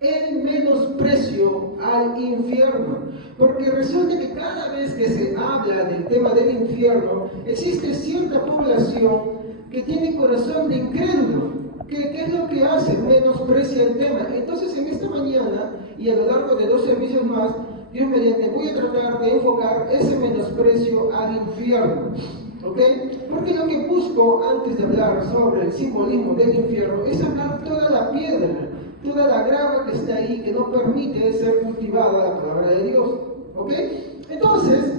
el menosprecio al infierno. Porque resulta que cada vez que se habla del tema del infierno, existe cierta población que tiene corazón de incrédulo. ¿Qué es lo que hace? Menosprecia el tema. Entonces, en esta mañana y a lo largo de 2 servicios más, Dios mediante, voy a tratar de enfocar ese menosprecio al infierno. ¿Ok? Porque lo que busco antes de hablar sobre el simbolismo del infierno es hablar toda la piedra, toda la grava que está ahí, que no permite ser cultivada la palabra de Dios. ¿Ok? Entonces,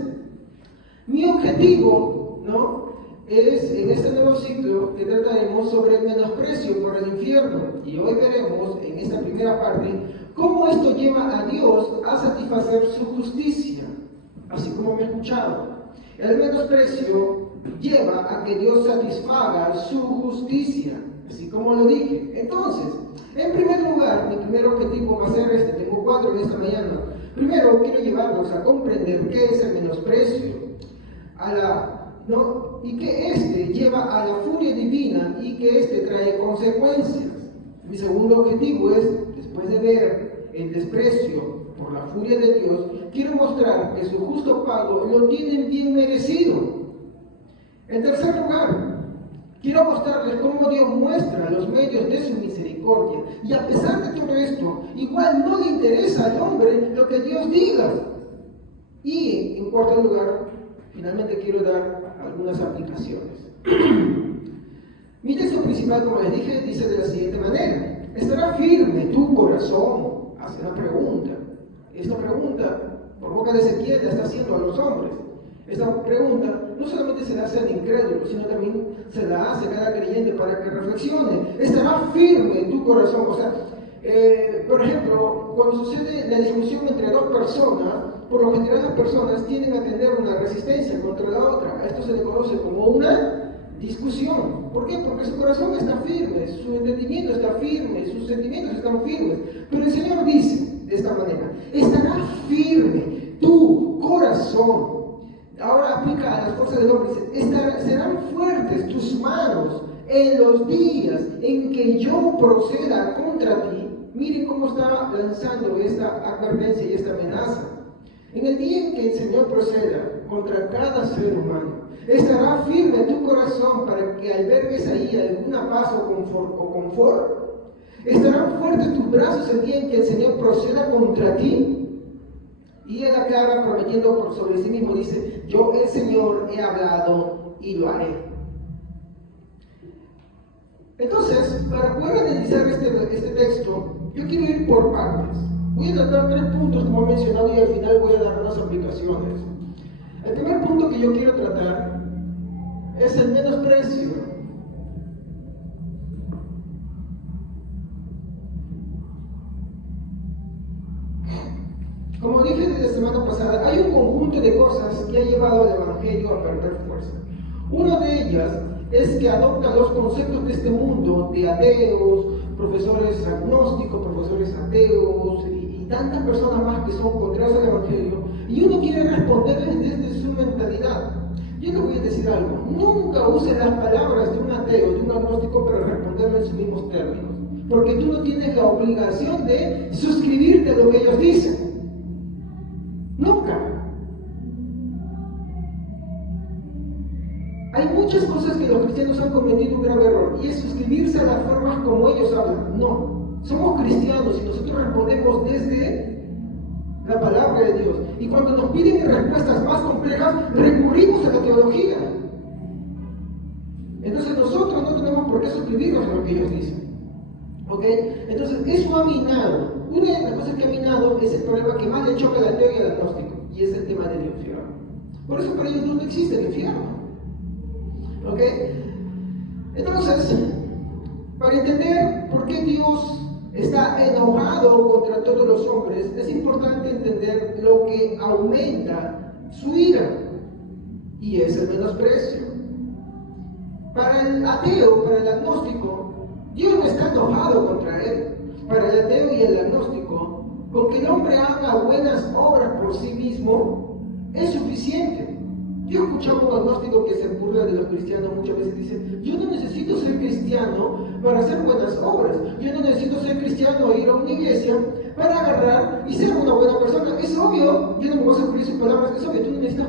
mi objetivo, ¿no?, es en este nuevo ciclo que trataremos sobre el menosprecio por el infierno. Y hoy veremos en esta primera parte cómo esto lleva a Dios a satisfacer su justicia, así como me he escuchado. El menosprecio lleva a que Dios satisfaga su justicia, así como lo dije. Entonces, en primer lugar, mi primer objetivo va a ser este. Tengo 4 en esta mañana. Primero, quiero llevarlos a comprender qué es el menosprecio, ¿no?, y que lleva a la furia divina y que trae consecuencias. Mi segundo objetivo es, después de ver el desprecio por la furia de Dios, quiero mostrar que su justo pago lo tienen bien merecido. En tercer lugar, quiero mostrarles cómo Dios muestra los medios de su misericordia. Y a pesar de todo esto, igual no le interesa al hombre lo que Dios diga. Y en cuarto lugar, finalmente quiero dar algunas aplicaciones. Mi texto principal, como les dije, dice de la siguiente manera: ¿estará firme tu corazón? Hace una pregunta. Esta pregunta, por boca de Ezequiel, la está haciendo a los hombres. Esta pregunta no solamente se la hace al incrédulo, sino también se la hace a cada creyente para que reflexione. ¿Estará firme tu corazón? O sea, por ejemplo, cuando sucede la discusión entre 2 personas, por lo general las personas tienden a tener una resistencia contra la otra. A esto se le conoce como una discusión. ¿Por qué? Porque su corazón está firme, su entendimiento está firme, sus sentimientos están firmes. Pero el Señor dice de esta manera: estará firme tu corazón. Ahora aplica a las fuerzas del hombre. Dice: serán fuertes tus manos en los días en que yo proceda contra ti. Miren cómo está lanzando esta advertencia y esta amenaza. En el día en que el Señor proceda contra cada ser humano, estará firme tu corazón para que albergues ahí alguna paz o confort. Estarán fuertes tus brazos el día en que el Señor proceda contra ti. Y él aclara prometiendo sobre sí mismo, dice: yo el Señor he hablado y lo haré. Entonces, para poder analizar este texto, yo quiero ir por partes. Voy a tratar 3 puntos, como he mencionado, y al final voy a dar unas aplicaciones. El primer punto que yo quiero tratar es el menosprecio. Como dije la semana pasada, hay un conjunto de cosas que ha llevado al Evangelio a perder fuerza. Una de ellas es que adopta los conceptos de este mundo, de ateos, profesores agnósticos, profesores ateos y tantas personas más que son contrarios al Evangelio, y uno quiere responderles desde su mentalidad. Yo les voy a decir algo: nunca usen las palabras de un ateo, de un agnóstico, para responderle en sus mismos términos, porque tú no tienes la obligación de suscribirte a lo que ellos dicen. Nunca. Hay muchas cosas que los cristianos han cometido un grave error, y es suscribirse a las formas como ellos hablan. No, somos cristianos y nosotros respondemos desde la palabra de Dios. Y cuando nos piden respuestas más complejas, recurrimos a la teología. Entonces nosotros no tenemos por qué suscribirnos a lo que ellos dicen. ¿Ok? Entonces eso ha minado. Una de las cosas que ha minado es el problema que más le choca al ateo y al agnóstico, y es el tema del infierno. Por eso para ellos no existe el infierno. ¿Ok? Entonces, para entender por qué Dios está enojado contra todos los hombres, es importante entender lo que aumenta su ira, y es el menosprecio. Para el ateo, para el agnóstico, Dios no está enojado contra él. Para el ateo y el agnóstico, con que el hombre haga buenas obras por sí mismo es suficiente. Yo he escuchado un agnóstico que se burla de los cristianos muchas veces, dice, yo no necesito ser cristiano para hacer buenas obras, yo no necesito ser cristiano o ir a una iglesia para agarrar y ser una buena persona. Es obvio, yo no me voy a sufrir sus palabras, es obvio, tú no necesitas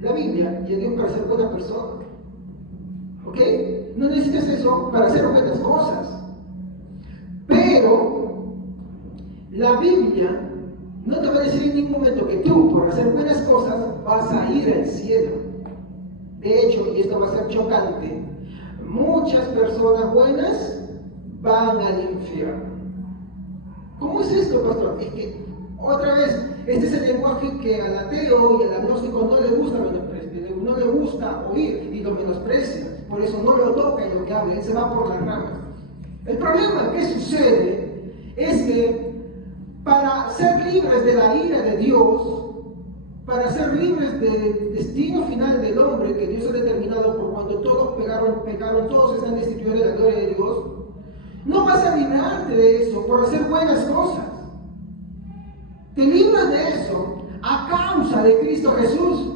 la Biblia y a Dios para ser buena persona. ¿Ok? No necesitas eso para hacer buenas cosas. Pero la Biblia no te va a decir en ningún momento que tú, por hacer buenas cosas, vas a ir al cielo. De hecho, y esto va a ser chocante, muchas personas buenas van al infierno. ¿Cómo es esto, pastor? Es que, otra vez, este es el lenguaje que al ateo y al agnóstico no le gusta no le gusta oír y lo menosprecia. Por eso no lo toca en lo que habla, él se va por las ramas. El problema que sucede es que para ser libres de la ira de Dios, para ser libres del destino final del hombre que Dios ha determinado por cuando todos pecaron, todos están destituidos de la gloria de Dios, no vas a librarte de eso por hacer buenas cosas. Te libras de eso a causa de Cristo Jesús.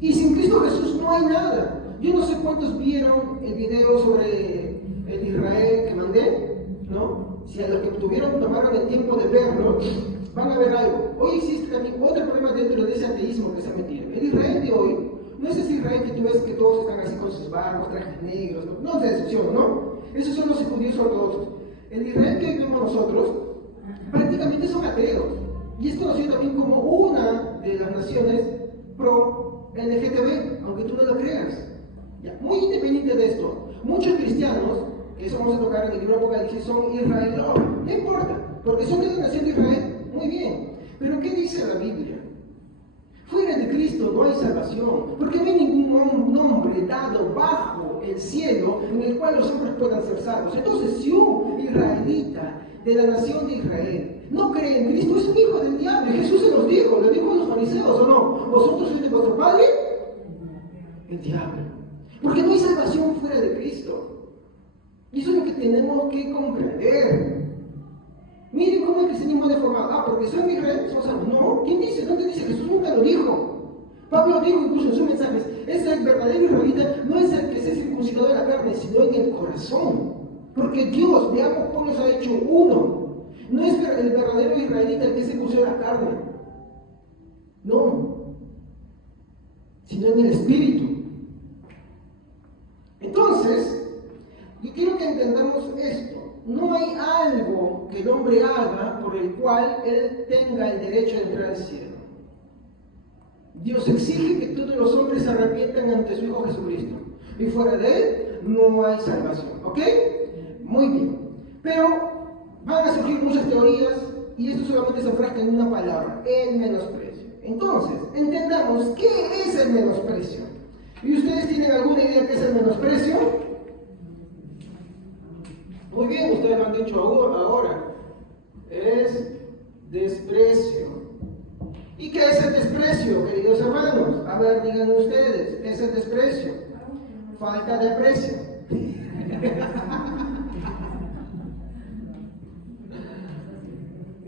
Y sin Cristo Jesús no hay nada. Yo no sé cuántos vieron el video sobre el Israel que mandé, ¿no? Si a los que tomaron el tiempo de verlo, van a ver algo. Hoy existe también otro problema dentro de ese ateísmo que se ha metido. El Israel de hoy no es ese Israel que tú ves que todos están así con sus barbos, trajes negros, no es decepción, ¿no? Esos son los judíos ortodoxos. El Israel que vivimos nosotros prácticamente son ateos. Y es conocido también como una de las naciones pro-LGTB, aunque tú no lo creas. Ya, muy independiente de esto, muchos cristianos, que eso vamos a tocar en el libro Apocalipsis, son israelíes. No importa, porque son de la nación de Israel, muy bien. Pero ¿qué dice la Biblia? Fuera de Cristo no hay salvación, porque no hay ningún nombre dado bajo el cielo en el cual los hombres puedan ser salvos. Entonces, si un israelita de la nación de Israel no cree en Cristo, es un hijo del diablo. Y Jesús se los dijo, lo dijo a los fariseos, ¿o no? ¿Vosotros sois de vuestro padre? El diablo. Porque no hay salvación fuera de Cristo. Y eso es lo que tenemos que comprender. Miren cómo el cristianismo es deformado. Ah, porque son Israel, son salvos. No, ¿quién dice? ¿Dónde dice? Jesús nunca lo dijo. Pablo dijo incluso en sus mensajes, es el verdadero israelita, no es el que se circuncidó de la carne, sino en el corazón. Porque Dios de ambos pueblos ha hecho uno. No es el verdadero israelita el que se circuncidó de la carne. No. Sino en el espíritu. Entonces, yo quiero que entendamos esto. No hay algo que el hombre haga por el cual él tenga el derecho de entrar al cielo. Dios exige que todos los hombres se arrepientan ante su Hijo Jesucristo. Y fuera de él no hay salvación. ¿Ok? Muy bien. Pero van a surgir muchas teorías y esto solamente se enfrasca en una palabra, el menosprecio. Entonces, entendamos qué es el menosprecio. ¿Y ustedes tienen alguna idea qué es el menosprecio? Muy bien, ustedes lo han dicho ahora. Es desprecio. ¿Y qué es el desprecio, queridos hermanos? A ver, digan ustedes, ¿qué es el desprecio? Falta de aprecio.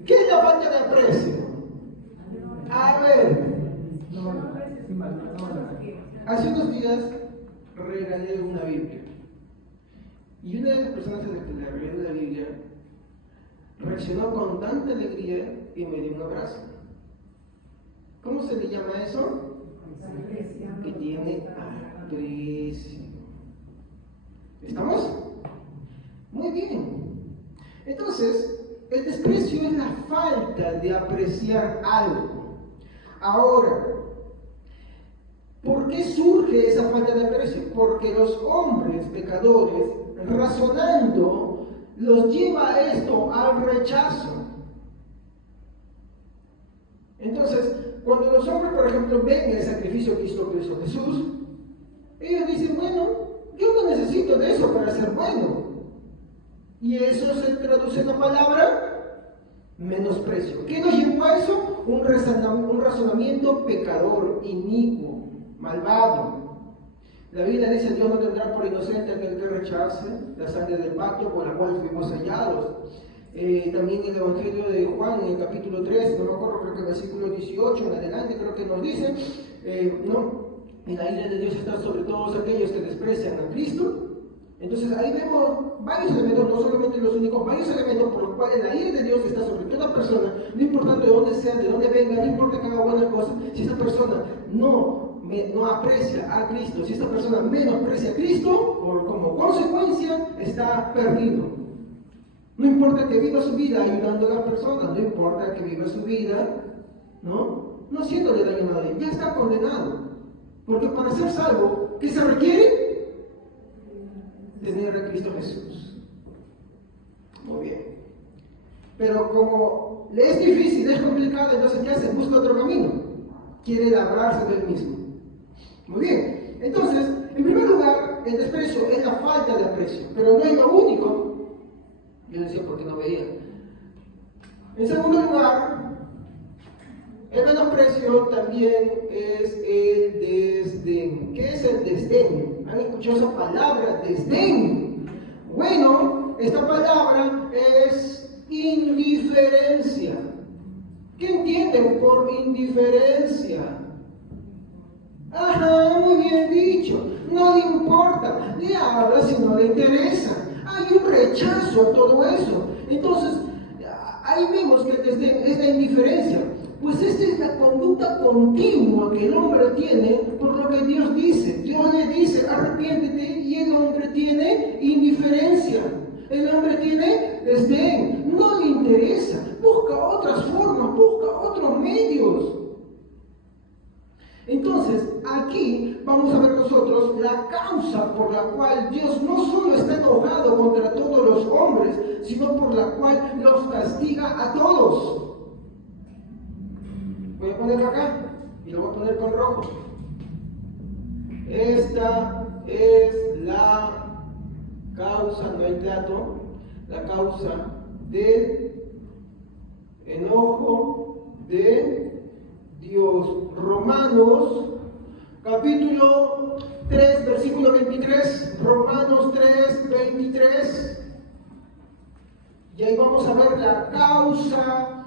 ¿Qué es la falta de aprecio? A ver. Hace unos días regalé una Biblia. Y una de las personas a las que le regalé la Biblia reaccionó con tanta alegría y me dio un abrazo. ¿Cómo se le llama eso? Que tiene aprecio. ¿Estamos? Muy bien. Entonces, el desprecio es la falta de apreciar algo. Ahora, ¿por qué surge esa falta de aprecio? Porque los hombres pecadores, razonando, los lleva a esto, al rechazo. Entonces, cuando los hombres, por ejemplo, ven el sacrificio que hizo Jesús, ellos dicen, bueno, yo no necesito de eso para ser bueno. Y eso se traduce en la palabra menosprecio. ¿Qué nos llevó a eso? Un razonamiento pecador, inicuo, malvado. La Biblia dice, Dios no tendrá por inocente aquel que rechace la sangre del pacto con la cual fuimos sellados. también el Evangelio de Juan, en el capítulo 3, no me acuerdo, creo que el versículo 18 en adelante, creo que nos dice, ¿no? La ira de Dios está sobre todos aquellos que desprecian a Cristo. Entonces ahí vemos varios elementos, no solamente los únicos, varios elementos por los cuales la ira de Dios está sobre toda persona, no importa de dónde sea, de dónde venga, no importa que haga buenas cosas. Si esta persona no aprecia a Cristo, si esta persona menosprecia a Cristo, como consecuencia está perdido. No importa que viva su vida ayudando a las personas, no importa que viva su vida, no haciéndole daño a nadie, ya está condenado. Porque para ser salvo, ¿qué se requiere? Tener a Cristo Jesús. Muy bien. Pero como le es difícil, es complicado, entonces ya se busca otro camino. Quiere labrarse del mismo. Muy bien. Entonces, en primer lugar, el desprecio es la falta de aprecio, pero no es lo único. Yo decía porque no veía. En segundo lugar, el menosprecio también es el desdén. ¿Qué es el desdén? ¿Han escuchado esa palabra, desdén? Bueno, esta palabra es indiferencia. ¿Qué entienden por indiferencia? Ajá, muy bien dicho. No le importa, le habla si no le interesa. Hay un rechazo a todo eso. Entonces, ahí vemos que el desdén es la indiferencia. Pues esta es la conducta continua que el hombre tiene por lo que Dios dice. Dios le dice, arrepiéntete, y el hombre tiene indiferencia. El hombre tiene desdén, no le interesa, busca otras formas, busca otros medios. Entonces, aquí vamos a ver nosotros la causa por la cual Dios no solo está enojado contra todos los hombres, sino por la cual los castiga a todos. Voy a ponerlo acá y lo voy a poner con rojo. Esta es la causa, no el dato, la causa del enojo de Dios. Romanos capítulo 3, versículo 23. Romanos 3, 23. Y ahí vamos a ver la causa,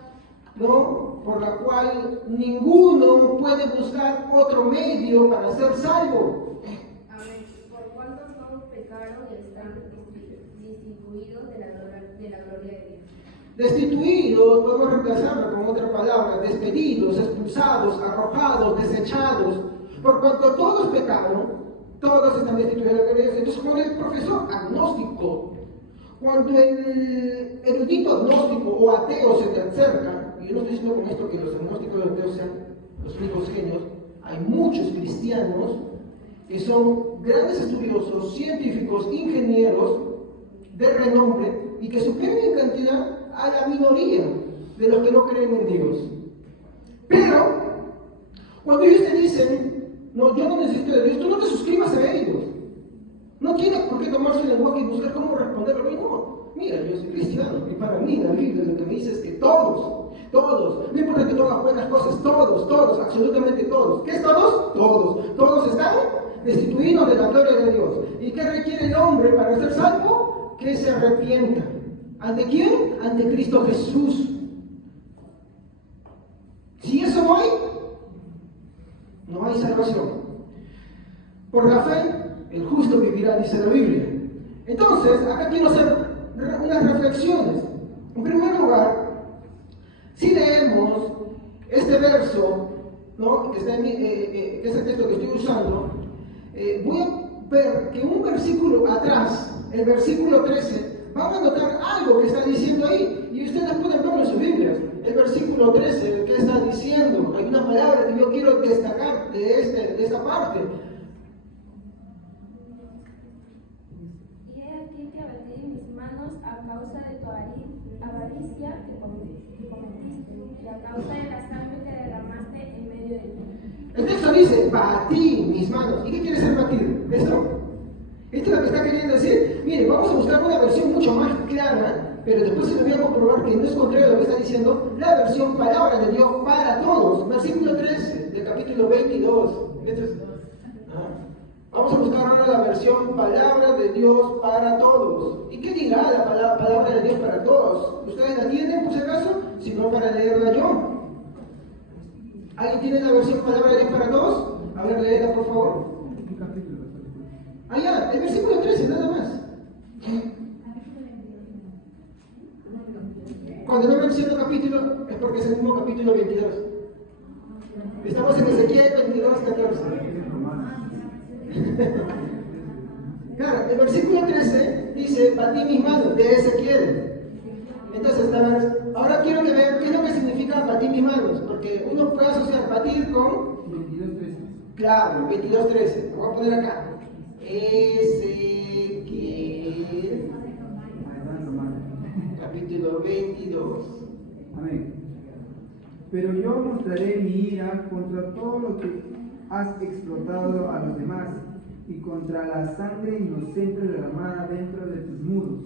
¿no?, por la cual ninguno puede buscar otro medio para ser salvo. Amén. Por cuanto todos pecaron y están destituidos de la gloria de Dios. Destituidos, podemos reemplazarlo con otra palabra, despedidos, expulsados, arrojados, desechados. Por cuanto todos pecaron, todos están destituidos de la gloria de Dios. Entonces, cuando el profesor agnóstico, cuando el erudito agnóstico o ateo se te acerca, y yo no estoy diciendo con esto que los agnósticos y ateos sean los únicos genios, hay muchos cristianos que son grandes estudiosos, científicos, ingenieros de renombre y que superan en cantidad a la minoría de los que no creen en Dios. Pero, cuando ellos te dicen, no, yo no necesito de Dios, tú no te suscribas a ellos. No tienes por qué tomarse el lenguaje y buscar cómo responderlo. No, mira, yo soy cristiano y para mí la Biblia lo que me dice es que todos, no importa que tú hagas buenas cosas, todos, absolutamente todos. ¿Qué es todos? Todos están destituidos de la gloria de Dios. ¿Y qué requiere el hombre para ser salvo? Que se arrepienta. ¿Ante quién? Ante Cristo Jesús. Si eso no hay salvación. Por la fe, el justo vivirá, dice la Biblia. Entonces, acá quiero hacer unas reflexiones. En primer lugar, si leemos este verso, ¿no?, que está que es el texto que estoy usando, voy a ver que un versículo atrás, el versículo 13, van a notar algo que está diciendo ahí, y ustedes pueden verlo en sus Biblias. El versículo 13, ¿qué está diciendo? Hay una palabra que yo quiero destacar de esta parte. Y he aquí que abatí mis manos a causa de tu avaricia que cometiste, y a causa de la sangre que derramaste en medio de ti. El texto dice, batí mis manos. ¿Y qué quiere decir batir? ¿Esto? Esto es lo que está queriendo decir. Mire, vamos a buscar una versión mucho más clara, pero después se me voy a comprobar que no es contrario a lo que está diciendo la versión palabra de Dios para todos. Versículo 13 del capítulo 22. Esto es, Vamos a buscar ahora la versión Palabra de Dios para Todos. ¿Y qué dirá la palabra de Dios para Todos? ¿Ustedes la tienen, por si acaso? Si no, para leerla yo. ¿Alguien tiene la versión Palabra de Dios para Todos? A ver, léela, por favor. Ah, ya, el versículo 13, nada más. Cuando no menciono capítulo, es porque es el mismo capítulo 22. Estamos en Ezequiel 22, 14. Claro, el versículo 13 dice, batí mis manos, de Ezequiel. Entonces, ahora quiero que vean qué es lo que significa batir mis manos, porque uno puede asociar batir con 22:13. Claro, 22:13. Lo voy a poner acá. Ezequiel, capítulo 22. Amén. Pero yo mostraré mi ira contra todo lo que has explotado a los demás y contra la sangre inocente derramada dentro de tus muros.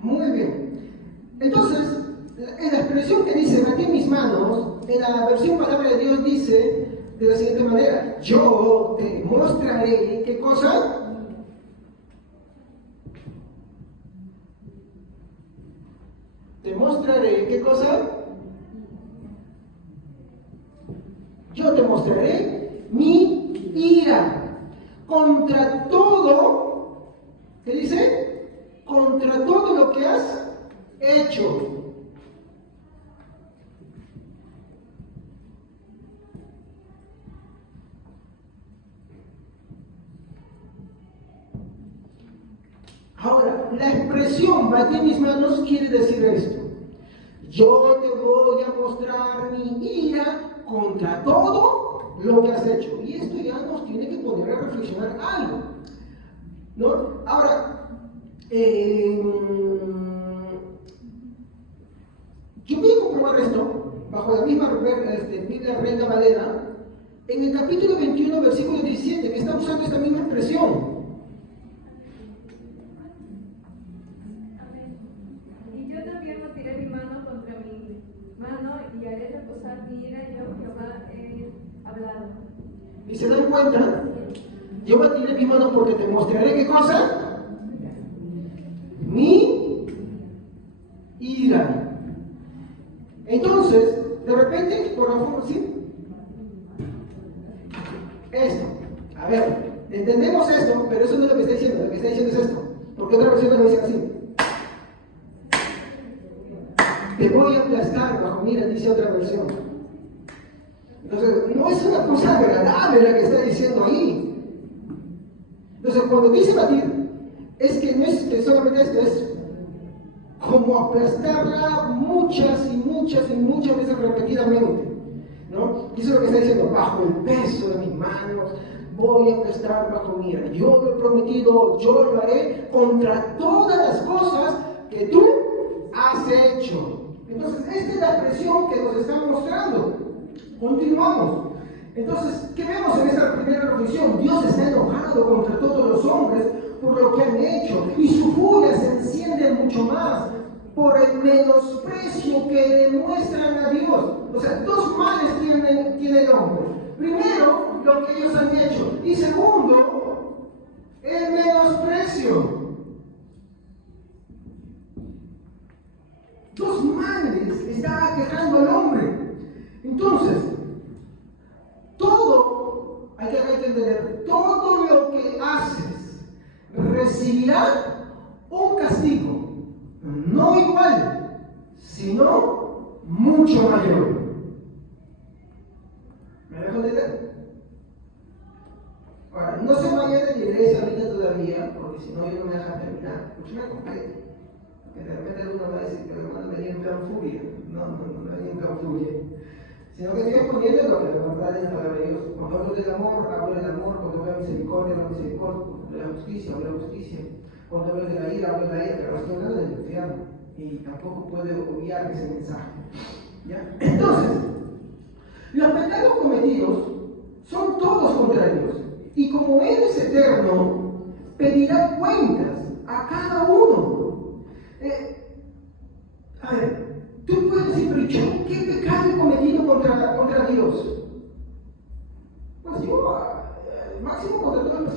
Muy bien. Entonces, en la expresión que dice batí mis manos, en la versión Palabra de Dios dice de la siguiente manera: yo te mostraré, ¿qué cosa? Te mostraré, ¿qué cosa? Yo te mostraré mi ira contra todo, ¿qué dice? Contra todo lo que has hecho. Ahora, la expresión batí mis manos quiere decir esto: yo te voy a mostrar mi ira contra todo lo que has hecho. Y esto ya nos tiene que poner a reflexionar algo, ¿no? Ahora, yo voy a comprobar esto bajo la misma Biblia Reina Valera, en el capítulo 21, versículo 17, que está usando esta misma expresión. Y haré reposar mi ira, yo Jehová he hablado. ¿Y se dan cuenta? Yo batiré mi mano porque te mostraré ¿qué cosa? Mi ira. Entonces, de repente, por favor, ¿sí? Esto. A ver, entendemos esto, pero eso no es lo que está diciendo. Lo que está diciendo es esto. Porque otra versión lo dice así: te voy a aplastar bajo mira, dice otra versión. Entonces, no es una cosa agradable la que está diciendo ahí. Entonces, cuando dice batir, es que no es solamente esto, es como aplastarla muchas y muchas y muchas veces repetidamente, ¿no? Y eso es lo que está diciendo: bajo el peso de mis manos voy a aplastar bajo mira. Yo lo he prometido, yo lo haré contra todas las cosas que tú has hecho. Entonces, esta es la expresión que nos está mostrando. Continuamos. Entonces, ¿qué vemos en esta primera reflexión? Dios está enojado contra todos los hombres por lo que han hecho, y su furia se enciende mucho más por el menosprecio que demuestran a Dios. O sea, dos males tiene el hombre. Primero, lo que ellos han hecho, y segundo, el menosprecio. Dos males está aquejando al hombre. Entonces, hay que entender, todo lo que haces recibirá un castigo, no igual, sino mucho mayor. ¿Me dejo entender? Ahora, no se vaya de la iglesia ahorita todavía, porque si no, yo no me dejan terminar. Escúchame completo. Que de repente uno va a decir que el hermano venía en plan furia. No venía en plan furia. Sino que estoy exponiendo lo que la verdad es la palabra de Dios. Cuando hablo del amor, hablo del amor. Cuando hablo de misericordia, hablo de misericordia. Cuando hablo de la justicia, hablo de la justicia. Cuando hablo de la ira, hablo de la ira. Pero estoy hablando del infierno. Y tampoco puedo obviar ese mensaje. ¿Ya? Entonces, los pecados cometidos son todos contra Dios. Y como Él es eterno, pedirá cuentas a cada uno. A ver, tú puedes decir: pero yo, ¿qué pecado he cometido contra Dios? Pues yo, máximo contra todas las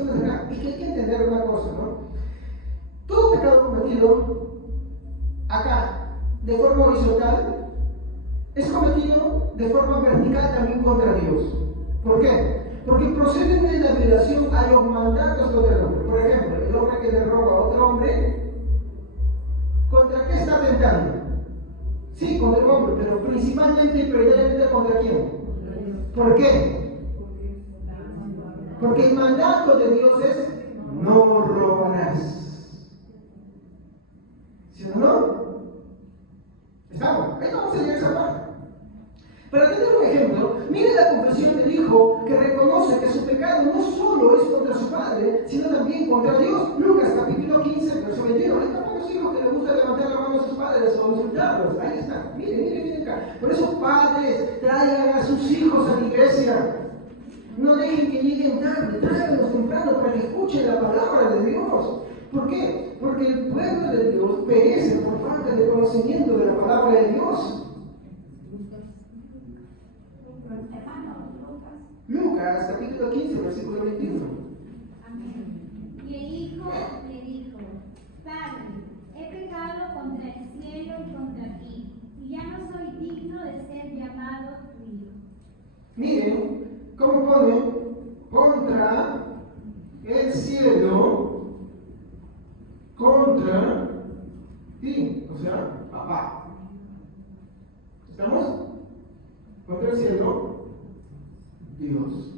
de forma horizontal, es cometido de forma vertical también contra Dios. ¿Por qué? Porque proceden de la violación a los mandatos del hombre. Por ejemplo, el hombre que le roba a otro hombre, ¿contra qué está atentando? Sí, contra el hombre, pero principalmente y prioritariamente ¿contra quién? ¿Por qué? Porque el mandato de Dios es no robarás. ¿Sí o no? ¿Estamos? Ahí vamos a llegar a esa parte. Para tener un ejemplo, mire la confesión del hijo que reconoce que su pecado no solo es contra su padre, sino también contra Dios. Lucas capítulo 15, verso 21. Hay tantos hijos que les gusta levantar la mano a sus padres o insultarlos. Ahí está. Miren acá. Por eso, padres, traigan a sus hijos a la iglesia. No dejen que lleguen tarde, tráiganlos temprano para que escuchen la palabra de Dios. ¿Por qué? Porque el pueblo de Dios perece por falta de conocimiento de la palabra de Dios. Lucas capítulo 15, versículo 21. Amén. Y el hijo le dijo: Padre, he pecado contra el cielo y contra ti, y ya no soy digno de ser llamado tu hijo. Miren cómo pone contra el cielo, contra ti, o sea, papá. ¿Estamos? Contra el cielo, Dios.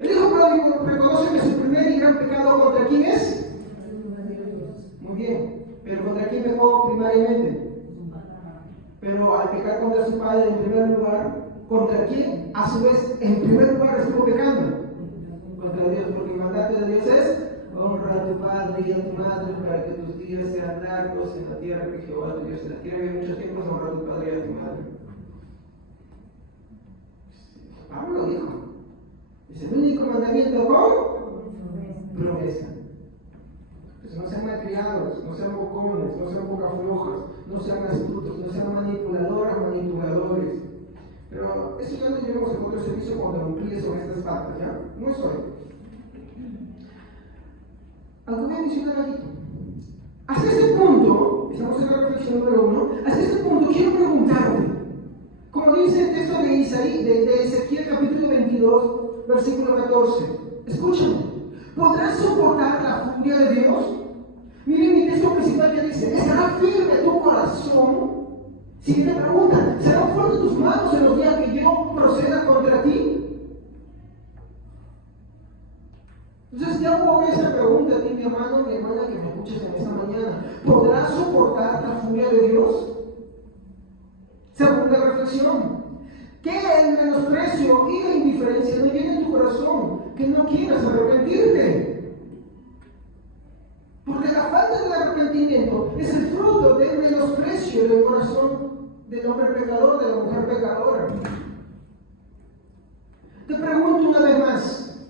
El hijo pródigo reconoce que su primer y gran pecado contra quién es. Muy bien, pero ¿contra quién pecó primariamente? Pero al pecar contra su padre en primer lugar, ¿contra quién? A su vez, en primer lugar estuvo pecando. Contra Dios, porque el mandato de Dios es: honra a tu padre y a tu madre para que tus días sean largos en la tierra que Jehová tu Dios te da. Tiene muchos tiempos honrar a tu padre y a tu madre. Pablo lo dijo. Es el único mandamiento con promesa. Entonces no sean malcriados, no sean bocones, no sean boca flojas, no sean astutos, no sean manipuladoras, manipuladores. Pero eso ya lo llevamos en otro servicio cuando amplíe sobre estas partes, ¿ya? No es hoy. Aunque voy a mencionar algo. Hasta este punto, estamos en la reflexión número 1, hasta este punto quiero preguntarte, como dice el texto de Isaías, de Ezequiel capítulo 22, versículo 14. Escúchame, ¿podrás soportar la furia de Dios? Miren mi texto principal que dice: ¿estará firme tu corazón? Siguiente pregunta: ¿serán fuertes tus manos en los días que yo proceda contra ti? Entonces te hago ahora esa pregunta a ti, mi hermano, mi hermana que me escuchas en esta mañana: ¿podrás soportar la furia de Dios? Segunda reflexión: que el menosprecio y la indiferencia no llenen tu corazón, que no quieras arrepentirte. Porque la falta de arrepentimiento es el fruto del menosprecio del corazón del hombre pecador, de la mujer pecadora. Te pregunto una vez más: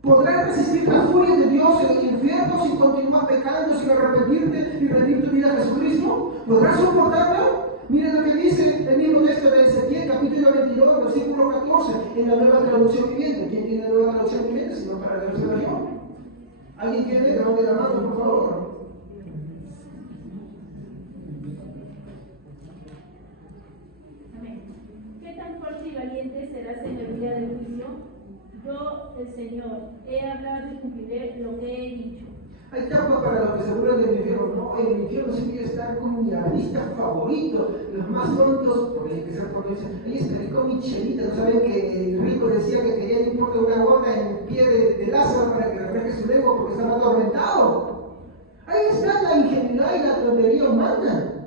¿podrás resistir la furia de Dios en el infierno si continúas pecando, sin arrepentirte y rendir tu vida a Jesucristo? ¿Podrás soportarla? Miren lo que dice el mismo texto de Ezequiel, capítulo 22, versículo 14, en la nueva traducción viviente. ¿Quién tiene la nueva traducción viviente? Si no, para leerse la yo. ¿Alguien tiene? Levante la mano, por favor. Amén. ¿Qué tan fuerte y valiente serás en el día del juicio? Yo, el Señor, he hablado y cumpliré lo que he dicho. Hay trampas para los que se burlan del infierno. No, en el infierno sí quiere estar con mi artista favorito. Los más tontos, porque hay que ser por dicen: ahí estaré con mi chelita. ¿No saben que el rico decía que quería no importa una gota en el pie de Lázaro para que refleje su lengua porque estaba atormentado? Ahí está la ingenuidad y la tontería humana,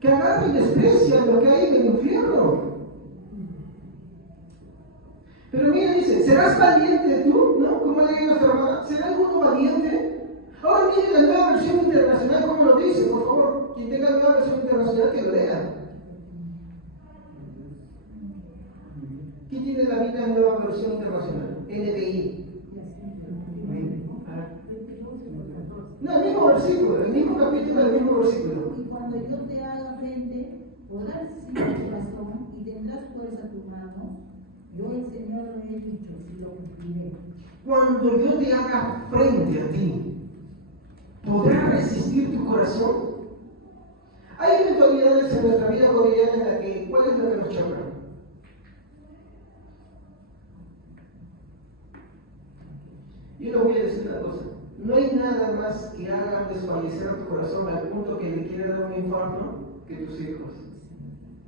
que agarra y desprecia lo que hay en el infierno. Pero mira, dice: ¿serás valiente tú? ¿No? ¿Cómo le digo a nuestra hermana? ¿Será alguno valiente? Ahora miren la nueva versión internacional, ¿cómo lo dice? Por favor, quien tenga la nueva versión internacional, que lo lea. ¿Quién tiene la Biblia nueva versión internacional? NBI. No, el mismo versículo, el mismo capítulo, el mismo versículo. Y cuando yo te haga frente, podrás resistir tu corazón y tendrás fuerza tus manos. Yo, el Señor, lo he dicho y lo cumpliré. Cuando yo te haga frente a ti, ¿podrá resistir tu corazón? Hay eventualidades en nuestra vida cotidiana en la que, ¿cuál es lo que nos choca? Yo le voy a decir una cosa, no hay nada más que haga desfallecer tu corazón al punto que le quiera dar un infarto que tus hijos.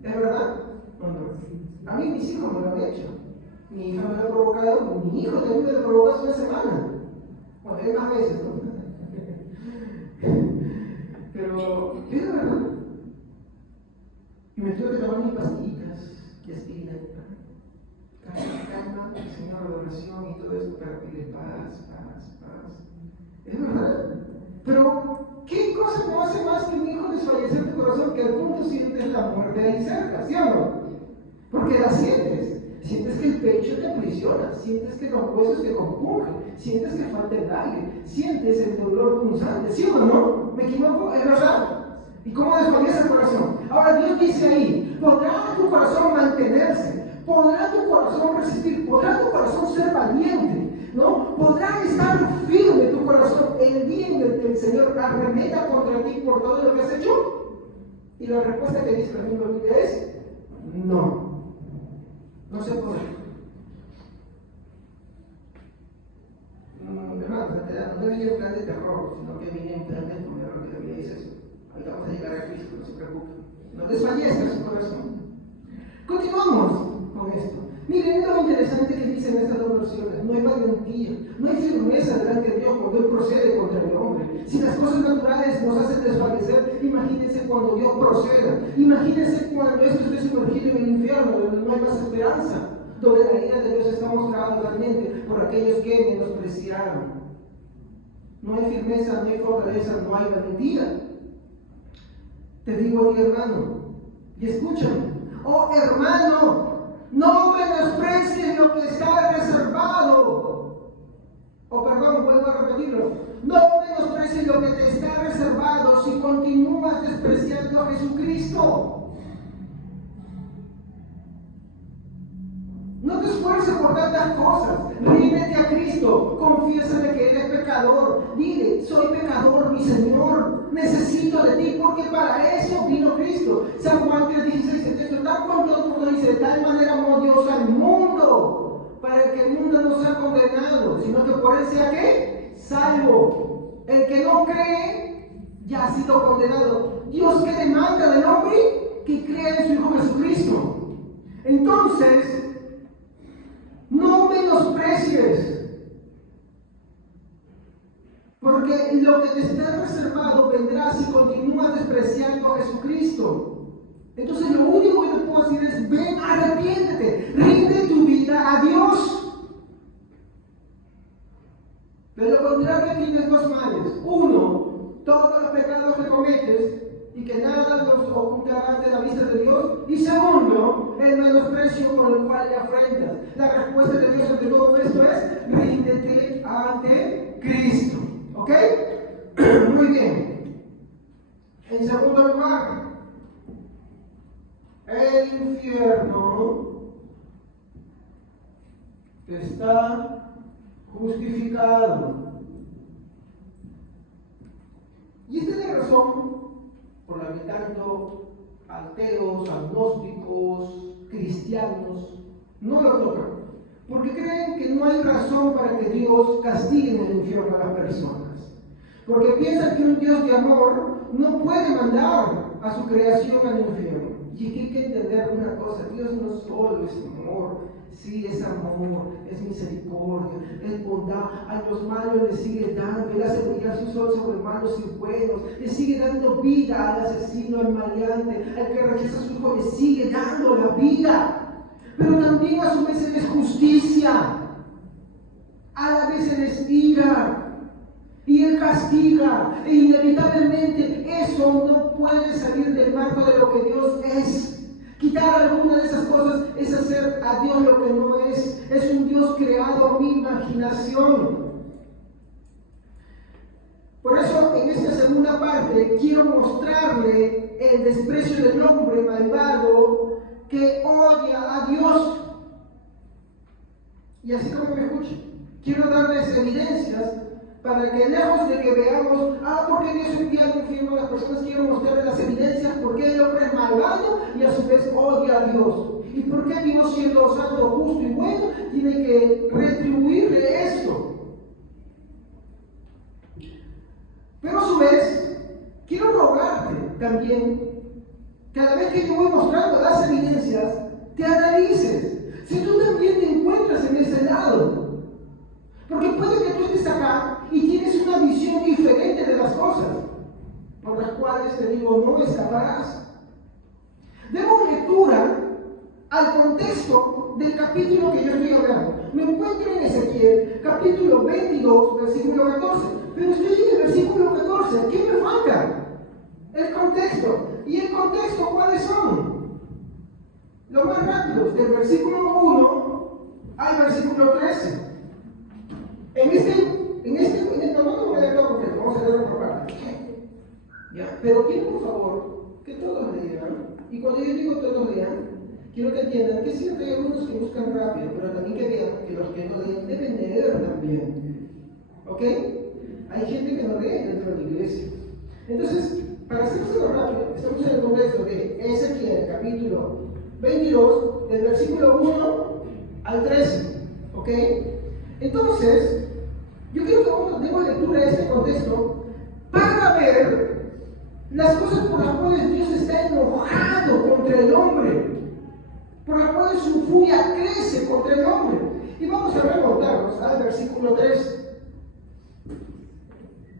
¿Es verdad o no? A mí mis hijos me lo han hecho. Mi hija me lo ha provocado, mi hijo también me lo provocó hace una semana. Bueno, hay más veces, ¿no? Pero es la verdad. Y me tuve que tomar mis pastillitas de aspirina. Calma, Señor, la oración y todo eso para pedirle paz. Es verdad. Pero, ¿qué cosa no hace más que un hijo desfallecer tu corazón que al punto sientes la muerte ahí cerca, ¿sí o no? Porque la sientes. Sientes que el pecho te aprisiona, sientes que los huesos te compungen, sientes que falta el aire, sientes el dolor punzante, ¿sí o no? ¿Me equivoco? Es verdad. ¿Y cómo desfallece el corazón? Ahora Dios dice ahí, ¿podrá tu corazón mantenerse? ¿Podrá tu corazón resistir? ¿Podrá tu corazón ser valiente? ¿No? ¿Podrá estar firme tu corazón el día en el que el Señor arremeta contra ti por todo lo que has hecho? Y la respuesta que dice la Biblia es no. No se puede. Hermanos, no venía en plan de terror, sino que venía en plan de comer lo que la Biblia dice eso. Ahorita vamos a llegar a Cristo, no se preocupen. No desfallezca su corazón. Continuamos con esto. Miren, es lo interesante que dicen estas dos versiones. No hay valentía, no hay firmeza delante de Dios cuando Él procede contra el hombre. Si las cosas naturales nos hacen desfallecer, imagínense cuando Dios proceda. Imagínense cuando esto esté sumergido en el infierno, donde no hay más esperanza, donde la ira de Dios está mostrada realmente por aquellos que menospreciaron. No hay firmeza, no hay fortaleza, no hay valentía. Te digo a ti, hermano, y escúchame. Oh, hermano, no menosprecies lo que está reservado. Oh, perdón, vuelvo a repetirlo. No menosprecies lo que te está reservado si continúas despreciando a Jesucristo. No te esfuerces por tantas cosas. Ríndete a Cristo. Confiésale que eres pecador. Dile, soy pecador, mi Señor. Necesito de ti porque para eso vino Cristo. San Juan 3:16, el texto tan pronto dice, de tal manera amó Dios al mundo, para que el mundo no sea condenado, sino que por él sea ¿qué? Salvo. El que no cree ya ha sido condenado. Dios, ¿qué demanda del hombre? Que crea en su Hijo Jesucristo. Entonces, no menosprecies, porque lo que te está reservado vendrá si continúas despreciando a Jesucristo. Entonces lo único que te puedo decir es, ven, arrepiéntete, rinde tu vida a Dios. De lo contrario tienes dos males. Uno, todos los pecados que cometes y que nada los ocultará de la vista de Dios. Y segundo, el menosprecio con el cual le afrentas. La respuesta de Dios ante todo esto es, ríndete ante Cristo. ¿Ok? Muy bien. En segundo lugar, el infierno está justificado. Y esta es la razón por la que tanto ateos, agnósticos, cristianos no lo tocan, porque creen que no hay razón para que Dios castigue en el infierno a las personas, porque piensan que un Dios de amor no puede mandar a su creación al infierno. Y es que hay que entender una cosa, Dios no solo es amor, sí es amor, es misericordia, es bondad, a los malos les sigue dando, Él hace brillar su sol sobre malos y buenos, le sigue dando vida al asesino, al maleante, al que rechaza a su hijo, le sigue dando la vida, pero también a su vez Él es justicia, a la vez Él es ira, y Él castiga, e inevitablemente eso no puede salir del marco de lo que Dios es. Quitar alguna de esas cosas es hacer a Dios lo que no es. Es un Dios creado a mi imaginación. Por eso, en esta segunda parte, quiero mostrarle el desprecio del hombre malvado que odia a Dios. Y así como me escuchen, quiero darles evidencias para que lejos de que veamos, ¿por qué Dios envía al infierno a las personas? Quiero mostrarles las evidencias por qué el hombre es malvado y a su vez odia a Dios. ¿Y por qué Dios, siendo santo, justo y bueno, tiene que retribuirle esto? Pero a su vez, quiero rogarte también, cada vez que yo voy mostrando las evidencias, te analices. Si tú también te encuentras en ese lado. Porque puede que tú estés acá y tienes una visión diferente de las cosas, por las cuales te digo, no escaparás. Demos lectura al contexto del capítulo que yo estoy hablando. Me encuentro en Ezequiel, capítulo 22, versículo 14. Pero estoy en el versículo 14. ¿Qué me falta? El contexto. ¿Y el contexto cuáles son? Lo más rápido, del versículo 1 al versículo 13. No voy a leerlo completo, vamos a leerlo por partes. ¿Ya? Pero quiero, por favor, que todos lean. Y cuando yo digo todos lean, quiero que entiendan que siempre hay algunos que buscan rápido, pero también que vean que los que no leen deben leer también. ¿Ok? Hay gente que no lee dentro de la iglesia. Entonces, para hacérselo rápido, estamos en el contexto de Ezequiel, capítulo 22, del versículo 1 al 13. ¿Ok? Entonces, yo quiero que demos lectura a este contexto para ver las cosas por las cuales Dios está enojado contra el hombre, por las cuales su furia crece contra el hombre. Y vamos a remontarnos al versículo 3.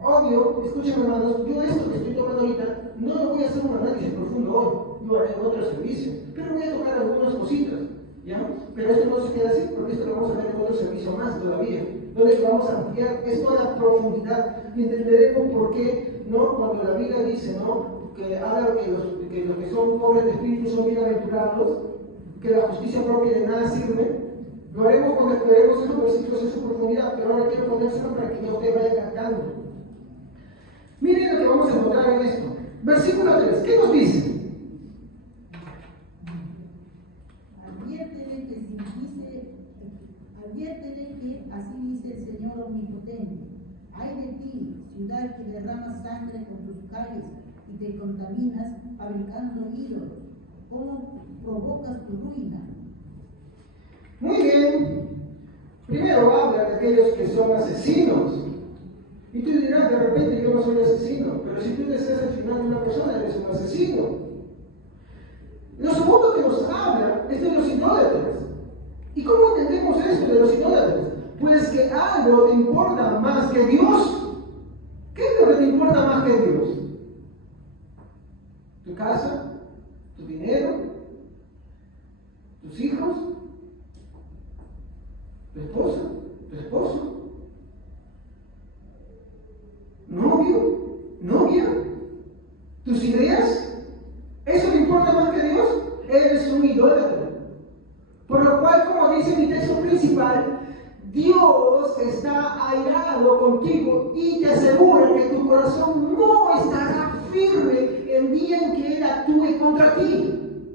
Obvio, escúchame hermanos, yo esto que estoy tomando ahorita, no lo voy a hacer un análisis profundo hoy, lo haré en otro servicio, pero voy a tocar algunas cositas, ¿ya? Pero esto no se queda así, porque esto lo vamos a ver en otro servicio más todavía, donde vamos a ampliar esto a la profundidad y entenderemos por qué, ¿no? Cuando la Biblia dice, ¿no? Que habla que los que son pobres de espíritu son bienaventurados, que la justicia propia de nada sirve. Lo haremos cuando exploremos esos versículos en su profundidad, pero ahora quiero ponérselo para que ya usted vaya captando. Miren lo que vamos a encontrar en esto. Versículo 3, ¿qué nos dice? Adviértele que así dice el Señor Omnipotente. Ay de ti, ciudad que derramas sangre por tus calles y te contaminas fabricando ídolos. ¿Cómo provocas tu ruina? Muy bien. Primero habla de aquellos que son asesinos. Y tú dirás, de repente yo no soy asesino, pero si tú deseas al final de una persona, eres un asesino. Lo segundo que nos habla es de los idólatras. ¿Y cómo entendemos esto de los idólatras? Pues que algo te importa más que Dios. ¿Qué es lo que te importa más que Dios? ¿Tu casa? ¿Tu dinero? ¿Tus hijos? ¿Tu esposa? ¿Tu esposo? ¿Novio? ¿Novia? ¿Tus ideas? ¿Eso te importa más que Dios? Eres un idólatra. Por lo cual, como dice mi texto principal, Dios está airado contigo y te asegura que tu corazón no estará firme el día en que Él actúe contra ti.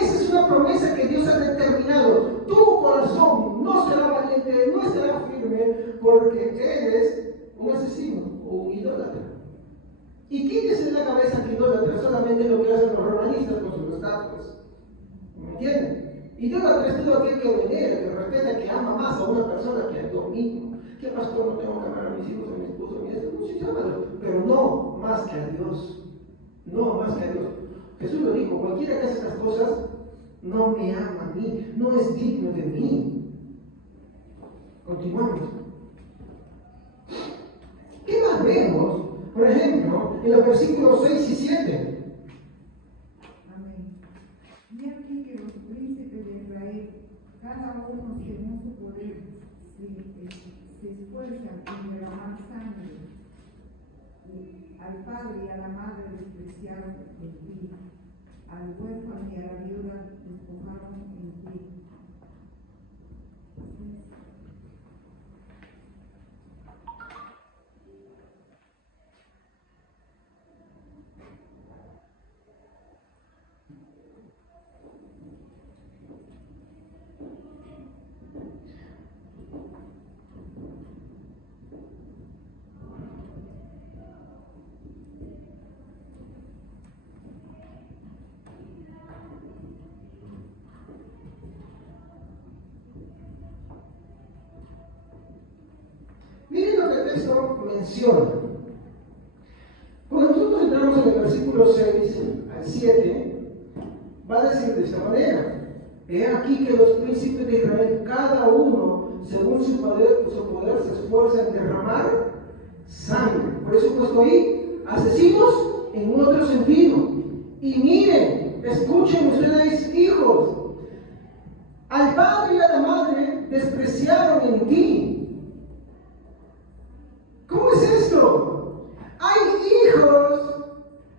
Esa es una promesa que Dios ha determinado. Tu corazón no será valiente, no estará firme, porque eres un asesino o un idólatra. ¿Y quítese en la cabeza que idólatra solamente lo que hacen los romanistas con sus estatuas? ¿Me entienden? Idólatra es todo aquel que venera, que respeta, que ama más a una persona que a Dios mismo. ¿Qué pastor? No tengo que amar a mis hijos, a mi esposo, a mi esposa. No, sí, ámalo, pero no más que a Dios. No más que a Dios. Jesús lo dijo, cualquiera que hace estas cosas no me ama a mí, no es digno de mí. Continuamos. ¿Qué más vemos? Por ejemplo, en los versículos 6 y 7. Amén. Y aquí que los príncipes de Israel, cada uno según su poder, se esfuerzan en derramar sangre. Y al padre y a la madre despreciaron en ti, al huérfano y a la viuda despojaron en ti. texto menciona. Cuando nosotros entramos en el versículo 6 al 7, va a decir de esta manera: he aquí que los príncipes de Israel, cada uno, según su poder se esfuerza en derramar sangre. Por eso he puesto ahí asesinos en otro sentido. Y miren, escuchen ustedes, hijos, al padre y a la madre despreciaron en ti. ¿Cómo es esto? Hay hijos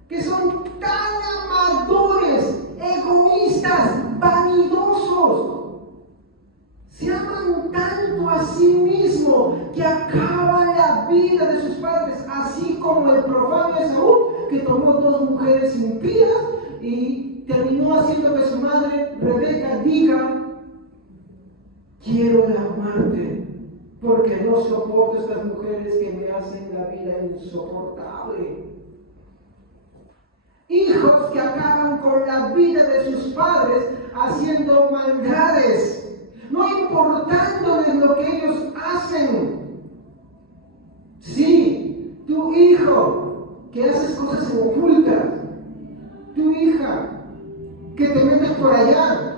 que son tan amadores, egoístas, vanidosos. Se aman tanto a sí mismos que acaban la vida de sus padres, así como el profano Esaú, que tomó 2 mujeres impías y terminó haciendo que su madre Rebeca diga: quiero la muerte, porque no soporto estas mujeres que me hacen la vida insoportable. Hijos que acaban con la vida de sus padres haciendo maldades, no importándoles lo que ellos hacen. Sí, tu hijo que haces cosas ocultas, tu hija que te metes por allá,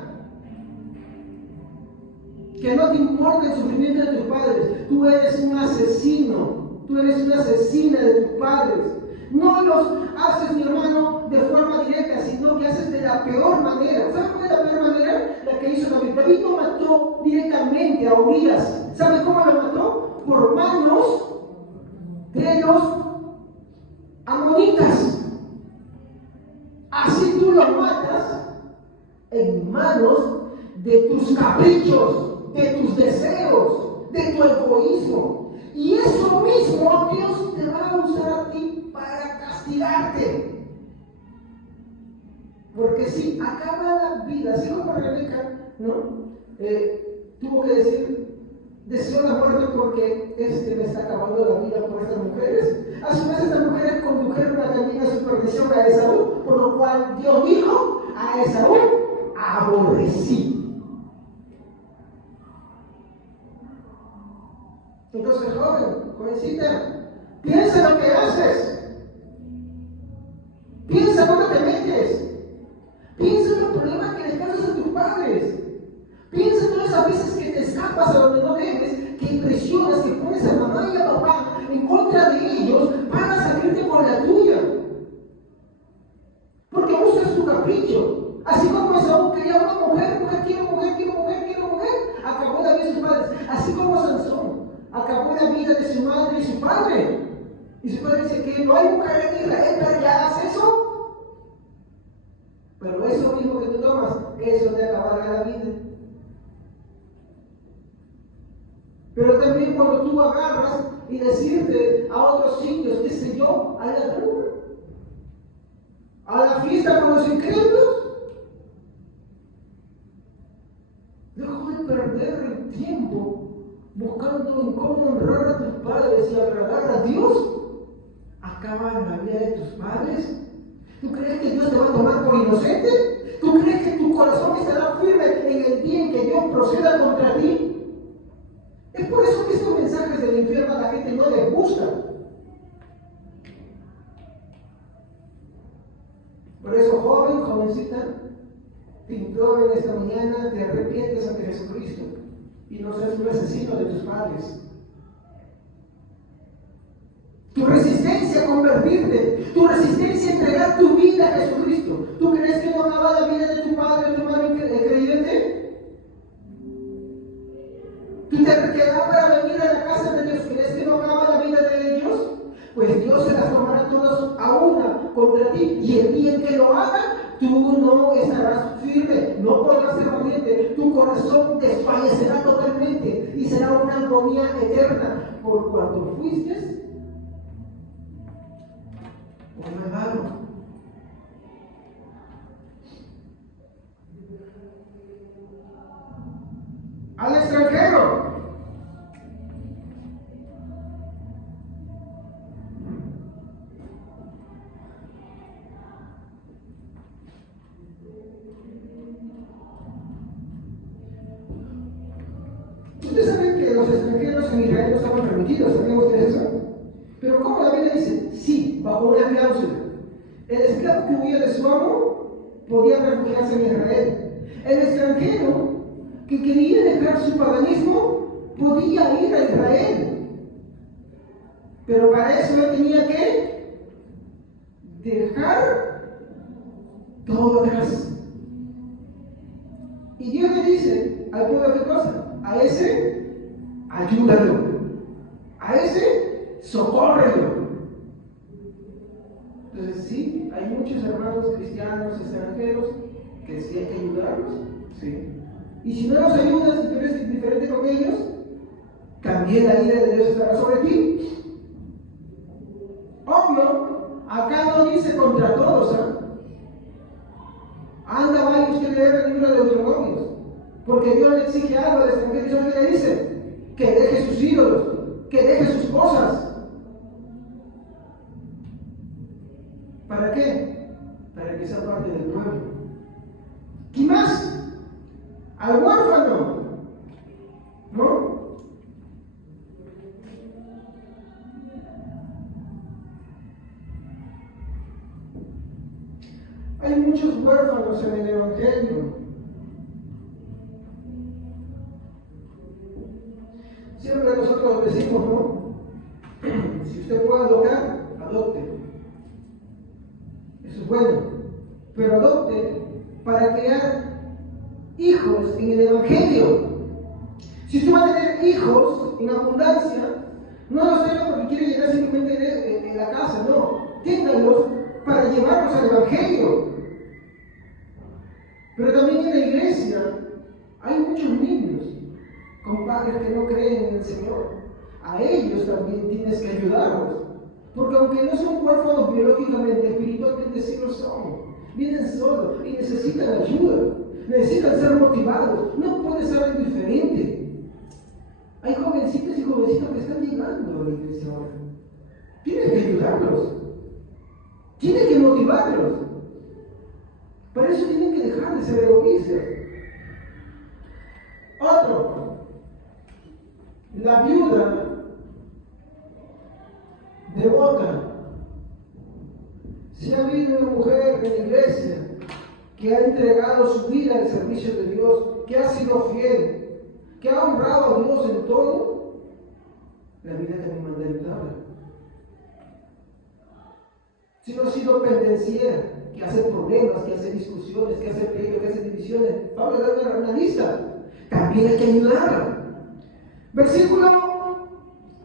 que no te importa el sufrimiento de tus padres. Tú eres un asesino, tú eres una asesina de tus padres. No los haces, mi hermano, de forma directa, sino que haces de la peor manera. ¿Sabes cuál es la peor manera? La que hizo David. David no mató directamente a Urías. ¿Sabes cómo lo mató? Por manos de los amonitas. Así tú lo matas en manos de tus caprichos, de tus deseos, de tu egoísmo. Y eso mismo Dios te va a usar a ti para castigarte. Porque si acaba la vida, así como Rebeca, ¿no? Tuvo que decir, deseo la muerte porque me está acabando la vida por estas mujeres. A su vez estas mujeres condujeron también a su perdición a Esaú, por lo cual Dios dijo: a Esaú aborrecí. Entonces, jovencita, piensa lo que haces. Piensa dónde te metes. Piensa en los problemas que les causas a tus padres. Piensa en todas esas veces que te escapas a donde no debes, que impresionas, que pones a mamá y a papá en contra de ellos para salirte con la tuya. Porque buscas tu capricho. Así como Esaú quería una mujer, quiero mujer, acabó la vida de sus padres. Así como Sansón acabó la vida de su madre y su padre. Y su padre dice que no hay mujer en Israel, pero ya hagas eso. Pero eso mismo que tú tomas, eso te acabará la vida. Pero también cuando tú agarras y decirte a otros sitios, qué sé yo, a la rumba, a la fiesta con los incrédulos, dejo de perder el tiempo buscando en cómo honrar a tus padres y agradar a Dios. Acaba la vida de tus padres. ¿Tú crees que Dios te va a tomar por inocente? ¿Tú crees que tu corazón estará firme en el día en que Dios proceda contra ti? Es por eso que estos mensajes del infierno a la gente no les gustan. Por eso, jovencita, te imploro en esta mañana, te arrepientes ante Jesucristo y no seas un asesino de tus padres. Tu resistencia a convertirte, tu resistencia a entregar tu vida a Jesucristo. ¿Tú crees que no acaba la vida de tu padre o tu madre creyente? ¿Tú te quedas para venir a la casa de Dios? ¿Crees que no acaba la vida de ellos? Pues Dios se las tomará todas a una contra ti. Y el día en que lo haga, tú no estarás firme, no podrás ser valiente. Tu corazón desfallecerá totalmente y será una agonía eterna por cuanto fuiste un regalo. Al extranjero. Ustedes saben que los extranjeros en Israel no estaban permitidos, ¿sabían ustedes eso? Pero ¿cómo la Biblia dice? Sí, bajo una cláusula. El esclavo que huía de su amo podía refugiarse en Israel. El extranjero que quería dejar su paganismo podía ir a Israel. Pero para eso él tenía que dejar todo atrás. Y Dios le dice al pueblo, ¿qué cosa? A ese, ayúdalo. A ese, socórrelo. Entonces sí, hay muchos hermanos cristianos extranjeros que sí hay que ayudarlos. Sí. Y si no los ayudas y tú eres indiferente con ellos, también la ira de Dios estará sobre ti. Obvio, acá no dice contra todos, ¿eh? Anda, vaya usted a leer el libro de Deuteronomios, porque Dios le exige algo al extranjero. ¿Y eso qué le dice? Que deje sus ídolos, que deje sus cosas. ¿Para qué? Para que sea parte del pueblo. ¿Qué más? Al huérfano, ¿no? Hay muchos huérfanos en el Evangelio. Siempre nosotros decimos, ¿no? Si usted puede adoptar, adopte. Eso es bueno. Pero adopte para crear hijos en el Evangelio. Si usted va a tener hijos en abundancia, no los tenga porque quiere llegar simplemente en la casa, no. Ténganlos para llevarlos al Evangelio. Pero también en la iglesia hay muchos niños con padres que no creen en el Señor. A ellos también tienes que ayudarlos. Porque aunque no son huérfanos biológicamente, espiritualmente sí lo son. Vienen solos y necesitan ayuda. Necesitan ser motivados. No puede ser indiferente. Hay jovencitos y jovencitos que están llegando a la iglesia ahora. Tienes que ayudarlos. Tienes que motivarlos. Para eso tienen que dejar de ser egoístas. Otro. La viuda devota. Si ha habido una mujer en la iglesia que ha entregado su vida al servicio de Dios, que ha sido fiel, que ha honrado a Dios en todo, la vida también manda evitarla. Si no ha sido pendenciera, que hace problemas, que hace discusiones, que hace pleitos, que hace divisiones, vamos a dar una lista. También hay que ayudarla. Versículo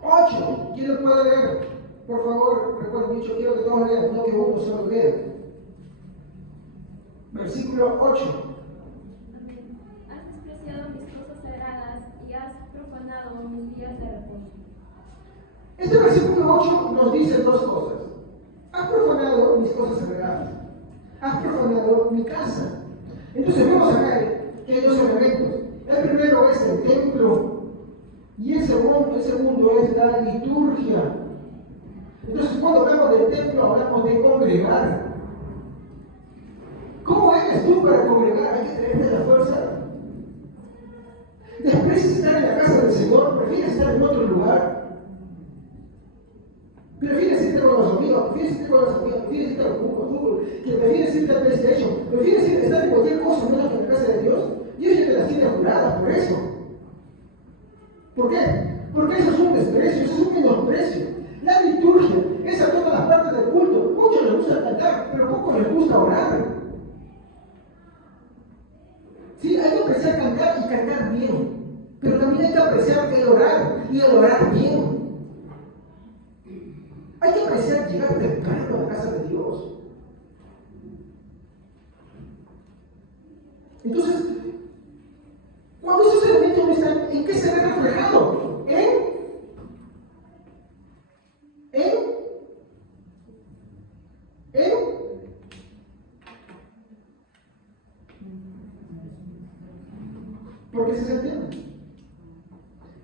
8. ¿Quién lo puede leer? Por favor, recuerden dicho, quiero que todos lean, no que uno solo lea. Versículo 8. Amén. Has despreciado mis cosas sagradas y has profanado mis días de reposo. Este versículo 8 nos dice dos cosas. Has profanado mis cosas sagradas. Has profanado mi casa. Entonces vemos acá que hay dos elementos. El primero es el templo y el segundo es la liturgia. Entonces cuando hablamos del templo hablamos de congregar. ¿Cómo eres tú para congregar? Hay que tener la fuerza. Desprecias estar en la casa del Señor, prefieres estar en otro lugar. Prefieres irte con los amigos, prefieres irte con las amigas, prefieres irte al fútbol, que prefieres irte al PlayStation, prefieres estar en cualquier cosa menos que en la casa de Dios. Dios ya te las tiene juradas por eso. ¿Por qué? Porque eso es un desprecio, eso es un menosprecio. La liturgia es a todas las partes del culto. Muchos les gusta cantar, pero poco les gusta orar. Sí, hay que apreciar cantar y cantar bien, pero también hay que apreciar el orar y el orar bien. Hay que apreciar llegar temprano a la casa de Dios. Entonces, cuando esos elementos no están, ¿en qué se ve reflejado? Porque se entiende.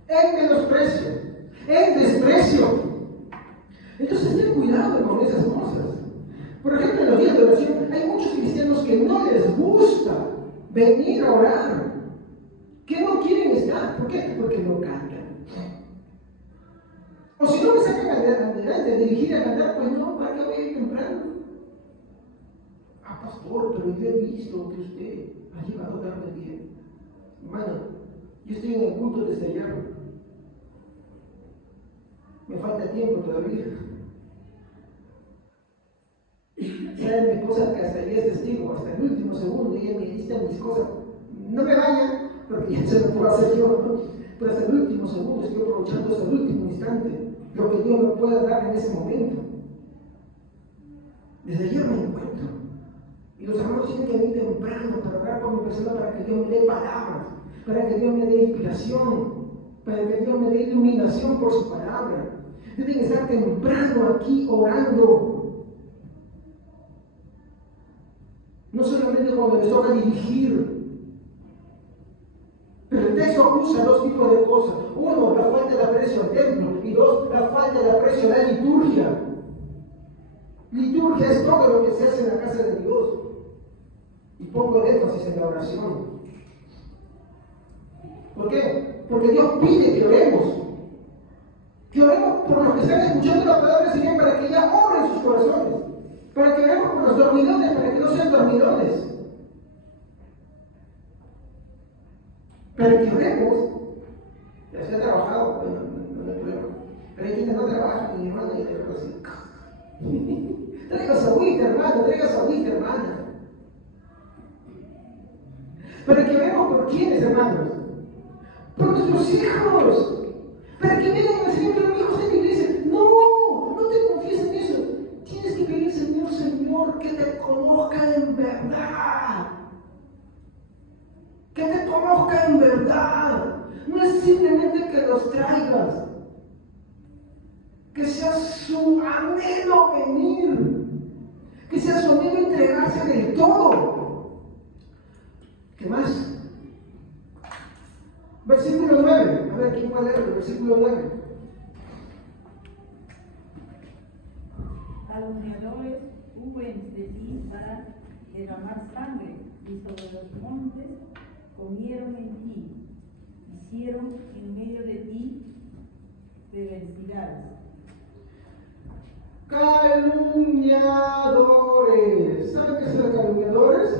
En menosprecio, en desprecio. Entonces ten cuidado con esas cosas. Por ejemplo, en los días de oración hay muchos cristianos que no les gusta venir a orar, que no quieren estar. ¿Por qué? Porque no cantan. O si no me sacan adelante, dirigir a cantar, pues no, ¿para qué voy a ir temprano? Ah, pastor, pero yo he visto que usted ha llegado tarde bien. Hermano, yo estoy en el culto desde ayer. Me falta tiempo todavía. ¿Sabe mi esposa que hasta ella es testigo? Hasta el último segundo ella me lista mis cosas. No me vaya, porque ya se lo puedo hacer yo, ¿no? Pero hasta el último segundo estoy aprovechando hasta el último instante lo que Dios me pueda dar en ese momento. Desde ayer me encuentro. Y los hermanos tienen que venir temprano para orar con mi persona, para que Dios me dé palabras, para que Dios me dé inspiración, para que Dios me dé iluminación por su palabra. Deben estar temprano aquí orando. No solamente cuando les toca dirigir. Pero el texto acusa dos tipos de cosas. Uno, la falta de aprecio al templo. Y dos, la falta de aprecio a la liturgia. Liturgia es todo lo que se hace en la casa de Dios. Y pongo el énfasis en la oración. ¿Por qué? Porque Dios pide que oremos. Que oremos por los que están escuchando la palabra del Señor para que ya obren sus corazones. Para que oremos por los dormilones, para que no sean dormilones. Pero que oremos, ya se ha trabajado, bueno, no hay problema. Pero hay quienes no trabajan, mi hermana, y de verdad así. Traiga su agüita, hermano, traiga su agüita, hermana. Para que oremos por quiénes, hermanos. Por nuestros hijos. Para que vengan al Señor, pero mi hijo está en la iglesia. No, no te confíes en eso. Tienes que pedir, Señor, Señor, que te conozca en verdad. Que te conozca en verdad. No es simplemente que los traigas. Que sea su anhelo venir. Que sea su anhelo entregarse del todo. ¿Qué más? Versículo 9. A ver, ¿quién va a leer el versículo 9? Calumniadores hubo entre ti para derramar sangre, y sobre los montes comieron en ti, hicieron en medio de ti perversidades. Calumniadores. ¿Saben qué son los calumniadores?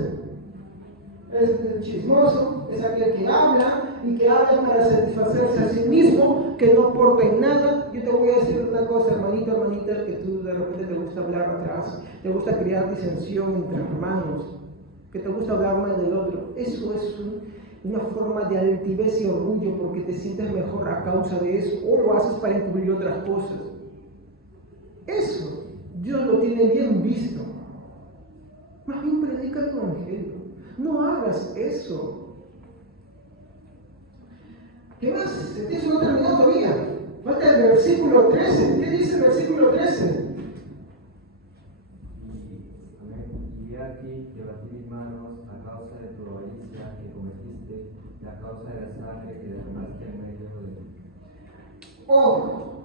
Es el chismoso, es aquel que habla y que habla para satisfacerse a sí mismo, que no aporta en nada. Yo te voy a decir una cosa, hermanito, hermanita, que tú de repente te gusta hablar atrás, te gusta crear disensión entre hermanos, que te gusta hablar mal del otro. Eso es una forma de altivez y orgullo porque te sientes mejor a causa de eso, o lo haces para encubrir otras cosas. Eso Dios lo tiene bien visto. Más bien predica el evangelio. No hagas eso. ¿Qué más? El texto no terminó todavía. Falta el versículo 13. ¿Qué dice el versículo 13? Y aquí te batí mis manos a causa de tu avaricia que cometiste y a causa de la sangre que derramaste en medio de ti. Oh.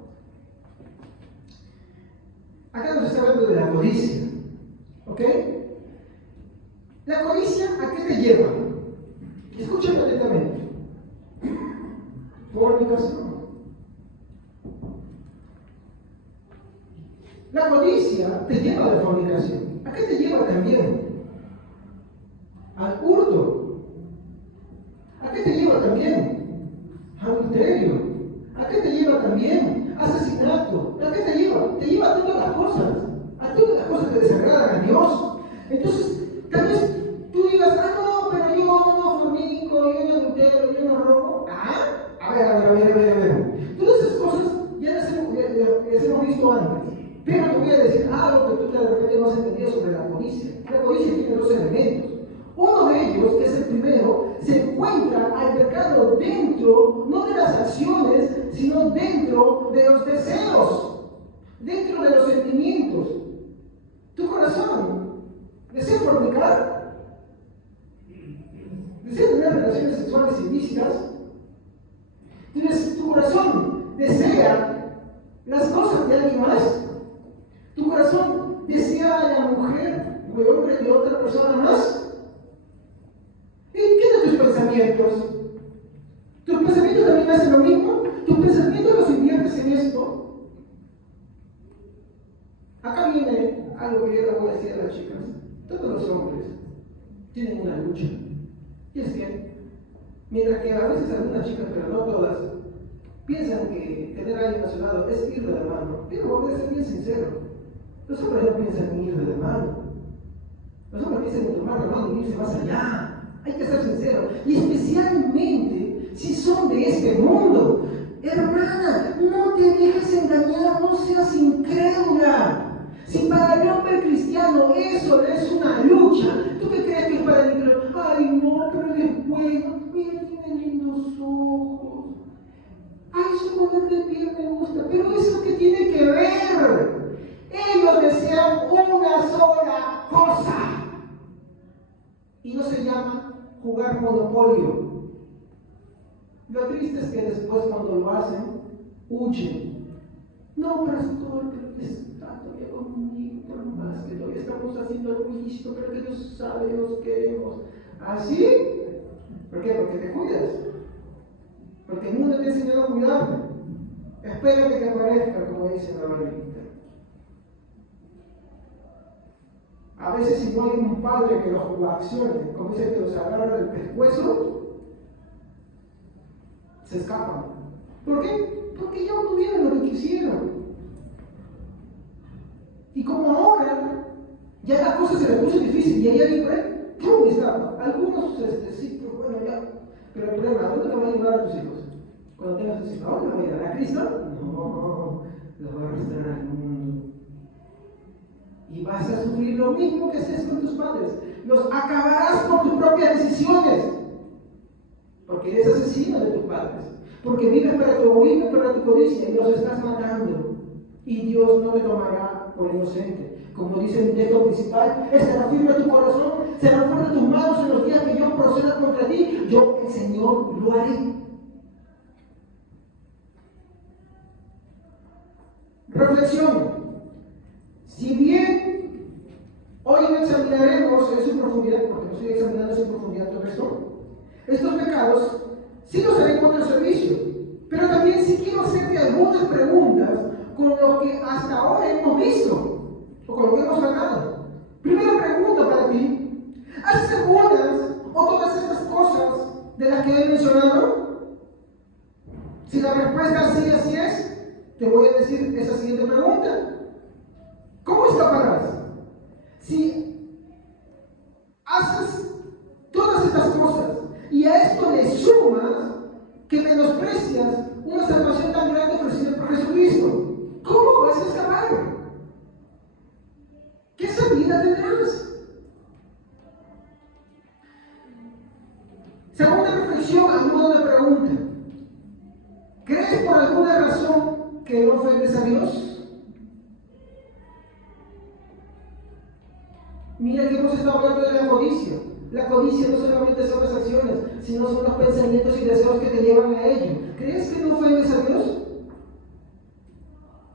Acá nos está hablando de la codicia. ¿Ok? La codicia, ¿a qué te lleva? Escúchame atentamente. Fornicación. La codicia te lleva a la fornicación. ¿A qué te lleva también? Al hurto. ¿A qué te lleva también? Al adulterio. ¿A qué te lleva también? Asesinato. ¿A qué te lleva? Te lleva a todas las cosas. A todas las cosas que desagradan a Dios. Entonces, tal vez tú digas, no, pero yo no fornico, yo no adultero, yo no robo. A ver. Todas esas cosas ya las hemos visto antes. Pero te voy a decir algo que tú de repente no has entendido sobre la codicia. La codicia tiene dos elementos. Uno de ellos, que es el primero, se encuentra al pecado dentro, no de las acciones, sino dentro de los deseos, dentro de los sentimientos. Tu corazón desea fornicar, desea tener relaciones sexuales ilícitas. Tu corazón desea las cosas de alguien más. Tu corazón desea a la mujer o el hombre de otra persona más. ¿Y qué de tus pensamientos? ¿Tus pensamientos también hacen lo mismo? ¿Tus pensamientos los inviertes en esto? tienen una lucha. Y es que, mientras que a veces algunas chicas, pero no todas, piensan que tener a alguien a su lado es ir de la mano, pero voy a ser bien sincero, los hombres no piensan en ir de la mano. Los hombres piensan en tomar la mano y irse más allá. Hay que ser sincero. Y especialmente si son de este mundo. Hermana, no te dejes engañar, no seas incrédula. Si para el hombre cristiano eso es una lucha, ¿tú qué crees que es para el incrédulo? Ay, no, pero después, mira, tiene lindos ojos. Ay, su color de piel me gusta, pero ¿eso qué tiene que ver? Ellos desean una sola cosa. Y no se llama jugar monopolio. Lo triste es que después cuando lo hacen, huyen. No, pastor, pero que está todavía conmigo, por más que todavía estamos haciendo el juicio, pero que Dios sabe que nos queremos. ¿Así? ¿Por qué? Porque te cuidas. Porque el mundo te ha enseñado a cuidarte. Espérate que aparezca, como dice la Biblia. A veces si no hay un padre que los coaccione, como dice que los agarra del pescuezo, se escapan. ¿Por qué? Porque ya obtuvieron lo que quisieron. Y como ahora ya la cosa se le puso difícil y ella libre, ¡pum! Escapa. Algunos sí, pero bueno, ya. Pero el problema, ¿a dónde te va a llevar a tus hijos? Cuando tengas tus hijos, ¿a dónde va a llevar? ¿A Cristo? No, los va a arrastrar al mundo. Y vas a sufrir lo mismo que haces con tus padres. Los acabarás por tus propias decisiones. Porque eres asesino de tus padres. Porque vives para tu egoísmo, para tu codicia y los estás matando. Y Dios no te tomará por inocente. Como dice el texto principal, estará firme tu corazón, serán fuertes tus manos en los días que yo proceda contra ti. Yo, el Señor, lo haré. Reflexión. Si bien hoy examinaremos en su profundidad, porque no estoy examinando en su profundidad todo esto, estos pecados sí los haré contra el servicio, pero también sí quiero hacerte algunas preguntas con lo que hasta ahora hemos visto, o con lo que hemos hablado. Primera pregunta para ti: ¿haces algunas o todas estas cosas de las que he mencionado? Si la respuesta es sí, así es, te voy a decir esa siguiente pregunta. ¿Cómo escaparás? Si haces todas estas cosas y a esto le sumas que menosprecias una salvación tan grande ofrecida por Jesucristo, ¿cómo vas a escapar? ¿Qué salida tendrás? Segunda reflexión a modo de pregunta: ¿crees por alguna razón que no ofendes a Dios? Mira que hemos estado hablando de la codicia. La codicia no solamente son las acciones, sino son los pensamientos y deseos que te llevan a ello. ¿Crees que no ofendes a Dios?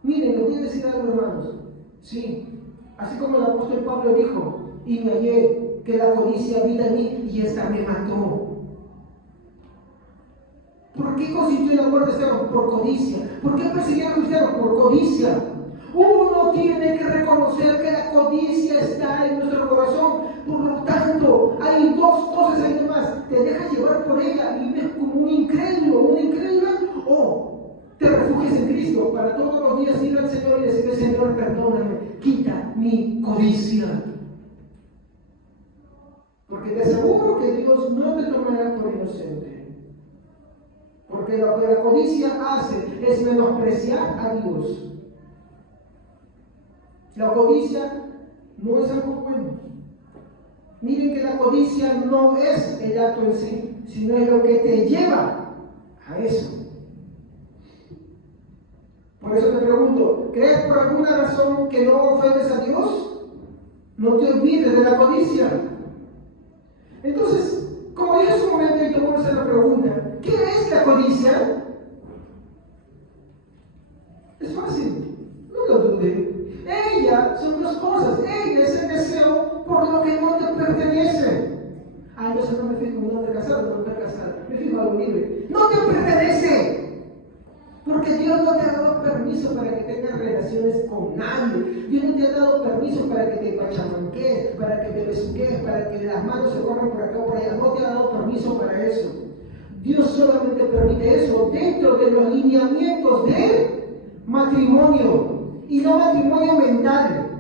Miren, les voy a decir algo, hermanos. Sí, así como el apóstol Pablo dijo: y me hallé que la codicia habita en mí y esta me mató. ¿Por qué consistió el amor de Esteban? Por codicia. ¿Por qué perseguían a Cristiano? Por codicia. Uno tiene que reconocer que la codicia está en nuestro corazón. Por lo tanto, hay dos cosas ahí nomás: te dejas llevar por ella y vives como un incrédulo, una incrédula, o te refugias en Cristo para todos los días ir al Señor y decirle: Señor, perdóname, quita mi codicia. Porque te aseguro que Dios no te tomará por inocente. Porque lo que la codicia hace es menospreciar a Dios. La codicia no es algo bueno. Miren que la codicia no es el acto en sí, sino es lo que te lleva a eso. Por eso te pregunto: ¿crees por alguna razón que no ofendes a Dios? No te olvides de la codicia. Entonces, como dije hace un momento, y te voy a hacer la pregunta: ¿qué es la codicia? Es fácil, no lo dudé. Ella son dos cosas. Ella es el deseo por lo que no te pertenece. Ah, yo no me fijo en un hombre casado, no me casado. Me fijo en algo libre. No te pertenece. Porque Dios no te ha dado permiso para que tengas relaciones con nadie. Dios no te ha dado permiso para que te pachamanques, para que te besuques, para que las manos se corran por acá o por allá. No te ha dado permiso para eso. Dios solamente permite eso dentro de los lineamientos del matrimonio. Y no matrimonio mental,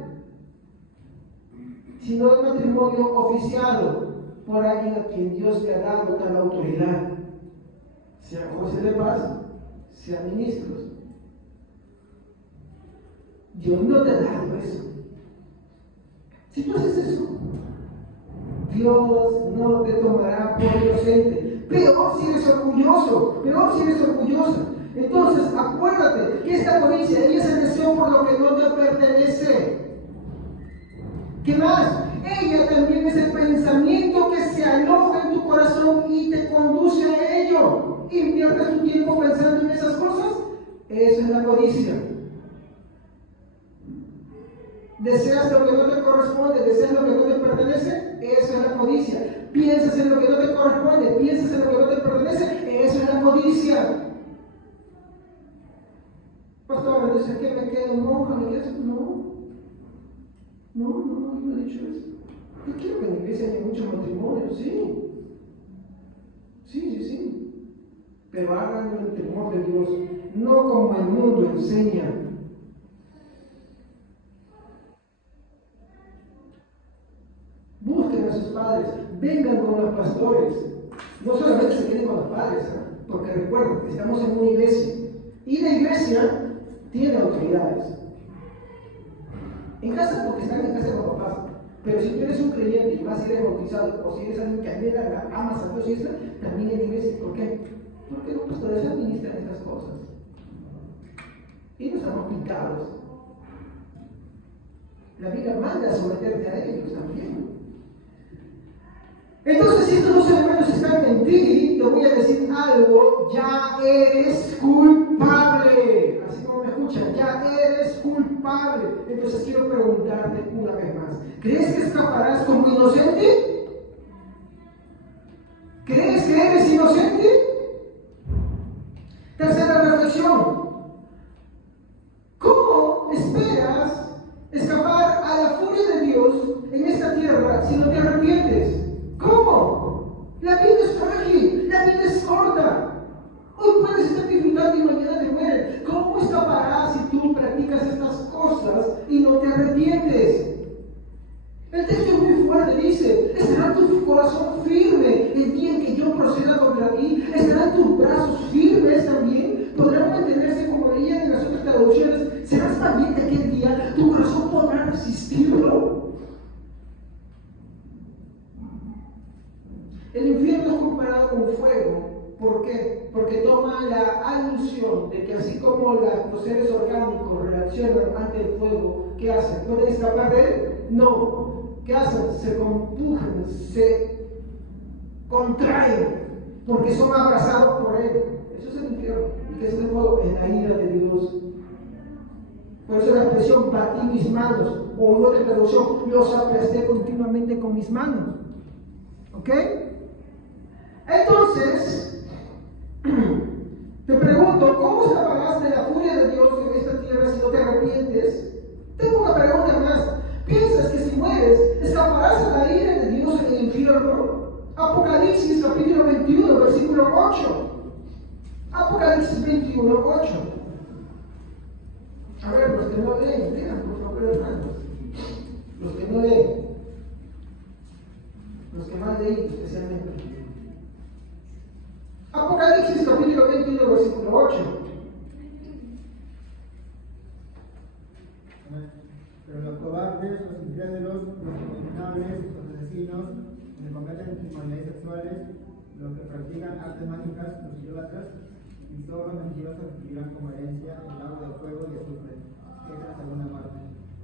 sino el matrimonio oficiado por alguien a quien Dios le ha dado tal autoridad. Sea jueces de paz, sean ministros. Dios no te ha dado eso. Si tú haces eso, Dios no te tomará por inocente. Peor si eres orgulloso, peor si eres orgullosa. Entonces, acuérdate que esta codicia, ella es el deseo por lo que no te pertenece. ¿Qué más? Ella también es el pensamiento que se aloja en tu corazón y te conduce a ello. ¿Inviertes tu tiempo pensando en esas cosas? Eso es la codicia. ¿Deseas lo que no te corresponde? ¿Deseas lo que no te pertenece? Eso es la codicia. ¿Piensas en lo que no te corresponde? ¿Piensas en lo que no te pertenece? Eso es la codicia. Pastor, ¿dices que me quedo monja? ¿Me quedo? No, yo no he dicho eso. Yo quiero que en la iglesia haya muchos matrimonios, sí. Pero háganlo en el temor de Dios, no como el mundo enseña. Busquen a sus padres, vengan con los pastores. No solamente se queden con los padres, porque recuerden que estamos en una iglesia y la iglesia tiene autoridades. En casa, porque están en casa con papás. Pero si tú eres un creyente y más si eres bautizado, o si eres alguien que anhela, amas a Dios y eso, también en la iglesia. ¿Por qué? Porque los pastores administran estas cosas. Y no estamos pintados. La Biblia manda a someterte a ellos también. Entonces, si estos dos hermanos están en ti, te voy a decir algo, ya eres culpable. Así como me escuchan, ya eres culpable. Entonces quiero preguntarte una vez más, ¿crees que escaparás como inocente? ¿Crees que eres inocente? Tercera reflexión. ¿Cómo esperas escapar a la furia de Dios en esta tierra si no te arrepientes? ¿Cómo? La vida es frágil, la vida es corta. Hoy puedes estar disfrutando y mañana te mueres. ¿Cómo escaparás si tú practicas estas cosas y no te arrepientes? El texto es muy fuerte, dice, ¿estará tu corazón firme el día en que yo proceda contra ti? ¿Estarán tus brazos firmes también? ¿Podrán mantenerse como leían en las otras traducciones? ¿Serás valiente aquel día? ¿Tu corazón podrá resistirlo? El infierno es comparado con fuego. ¿Por qué? Porque toma la alusión de que así como los seres orgánicos reaccionan ante el fuego, ¿qué hacen? ¿Pueden escapar de él? No. ¿Qué hacen? Se compujan, se contraen, porque son abrazados por él. Eso es el infierno. ¿Y qué es el fuego? Es la ira de Dios. Por eso la expresión batí mis manos, o en otra traducción, los aplasté continuamente con mis manos. ¿Ok? Entonces, te pregunto, ¿cómo escaparás de la furia de Dios en esta tierra si no te arrepientes? Tengo una pregunta más. ¿Piensas que si mueres, escaparás a la ira de Dios en el infierno? Apocalipsis capítulo 21, versículo 8. Apocalipsis 21, 8. A ver, los que no leen, lean por favor, hermanos. Los que no leen. Los que más leen especialmente. Apocalipsis capítulo 21, versículo 8. Pero los cobardes, los incrédulos, los abominables, los asesinos, los que cometen inmoralidades sexuales, los que practican artes mágicas, los idólatras, y todos los mentirosos recibirán como herencia el lago del fuego y azufre. Esa es la segunda parte.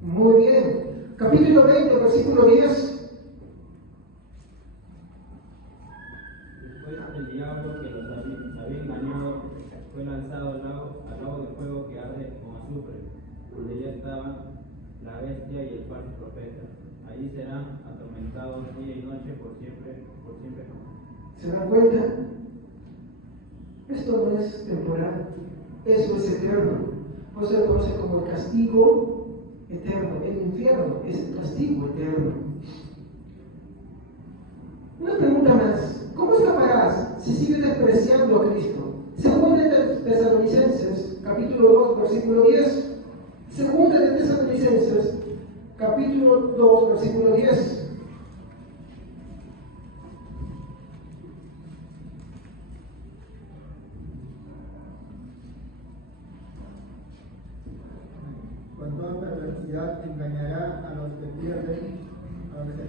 Muy bien. Capítulo 20, versículo 10. Después el diablo que los había engañado fue lanzado al lago de fuego que arde con azufre, donde ya estaban la bestia y el falso profeta. Allí serán atormentados día y noche por siempre. ¿Se dan cuenta? Esto no es temporal. eso es eterno. Por eso se conoce como el castigo eterno. El infierno es el castigo eterno. Una pregunta más. ¿Cómo escaparás si sigues despreciando a Cristo? Segunda de Tesalonicenses, capítulo 2, versículo 10. Segunda de Tesalonicenses, capítulo 2, versículo 10. Con toda perversidad engañará a los que se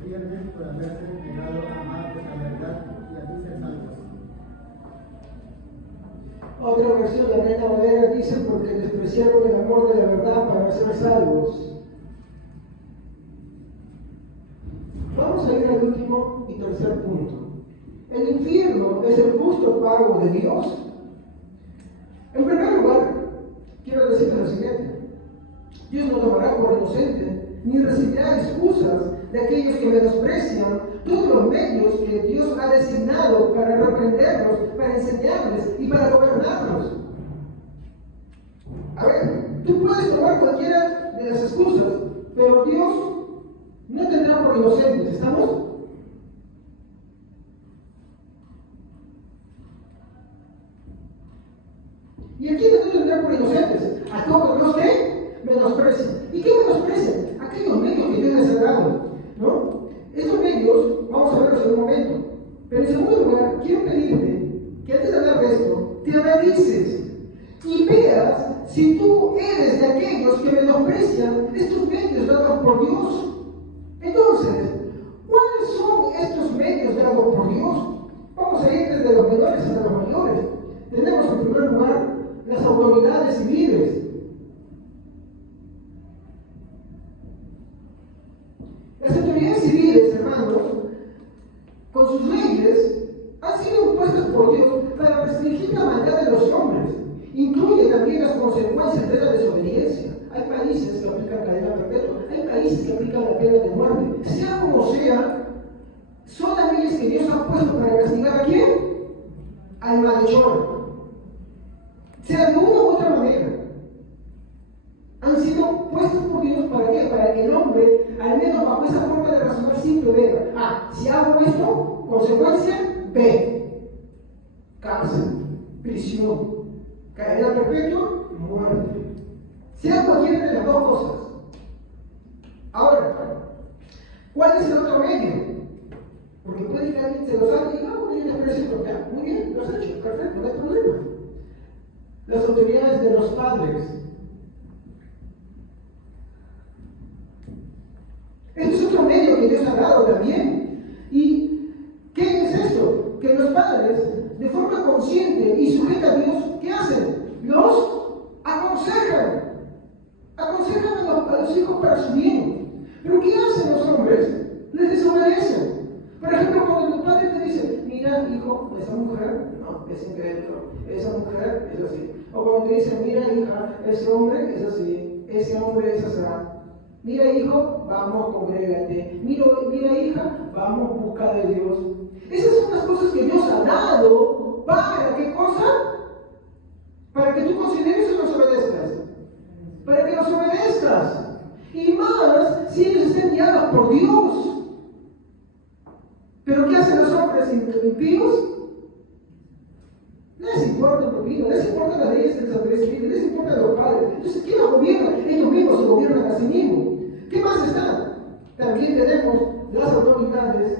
pierden por haberse negado a amar la verdad y así ser salvos. Otra versión, la Reina Valera, dice: porque despreciaron el amor de la verdad para ser salvos. Vamos a ir al último y tercer punto. El infierno es el justo pago de Dios. En primer lugar, quiero decirles lo siguiente: Dios no tomará por inocente, ni recibirá excusas de aquellos que menosprecian todos los medios que Dios ha designado para reprenderlos, para enseñarles y para gobernarlos. A ver, tú puedes tomar cualquiera de las excusas, pero Dios no tendrá por inocentes, ¿estamos? ¿Y a quiénes no tendrá por inocentes? A todos los que menosprecian. ¿Y qué menosprecian? Aquellos medios que Dios les ha dado, ¿no? Estos medios, vamos a verlos en un momento. Pero en segundo lugar, quiero pedirte que antes de hablar de esto, te analices y veas si tú eres de aquellos que menosprecian estos medios dados por Dios. Entonces, ¿cuáles son estos medios dados por Dios? Vamos a ir desde los menores hasta los mayores. Tenemos en primer lugar las autoridades civiles. Las autoridades civiles, hermanos, con sus leyes, han sido impuestas por Dios para restringir la maldad de los hombres. Incluye también las consecuencias de la desobediencia. Hay países que aplican cadena perpetua, hay países que aplican la pena de muerte. Sea como sea, son las leyes que Dios ha puesto para castigar a quién? Al malhechor. Sea de una u otra manera. Han sido puestos por Dios ¿para qué? Para que el hombre, al menos bajo esa forma de razonar simple, vea: si hago esto, consecuencia B, cárcel, prisión, cadena perpetua, muerte. Sea cualquiera de las dos cosas. Ahora, ¿cuál es el otro medio? Porque puede que alguien se lo saque y diga: yo les presento, muy bien, lo has hecho, perfecto, no hay problema. Las autoridades de los padres. Este es otro medio que Dios ha dado también. ¿Y qué es esto? Que los padres, de forma consciente y sujeta a Dios, ¿qué hacen? Los aconsejan. Aconsejan a los hijos para su bien. ¿Pero qué hacen los hombres? Les desobedecen. Por ejemplo, cuando tu padre te dice: mira, hijo, esa mujer, no, es incrédulo, esa mujer es así. O cuando te dicen: mira, hija, ese hombre es así, ese hombre es así. Mira, hijo, vamos, congrégate. Mira, hija, vamos, busca de Dios. Esas son las cosas que Dios ha dado. ¿Para qué cosa? Para que tú consideres y los obedezcas. Para que los obedezcas. Y más si ellos estén guiados por Dios. ¿Pero qué hacen los hombres impíos? No les importa tu vida, les importan las leyes del Santo Espíritu, les importan los padres. Entonces, ¿quién los gobierna? Ellos mismos se gobiernan a sí mismos. ¿Qué más está? También tenemos las autoridades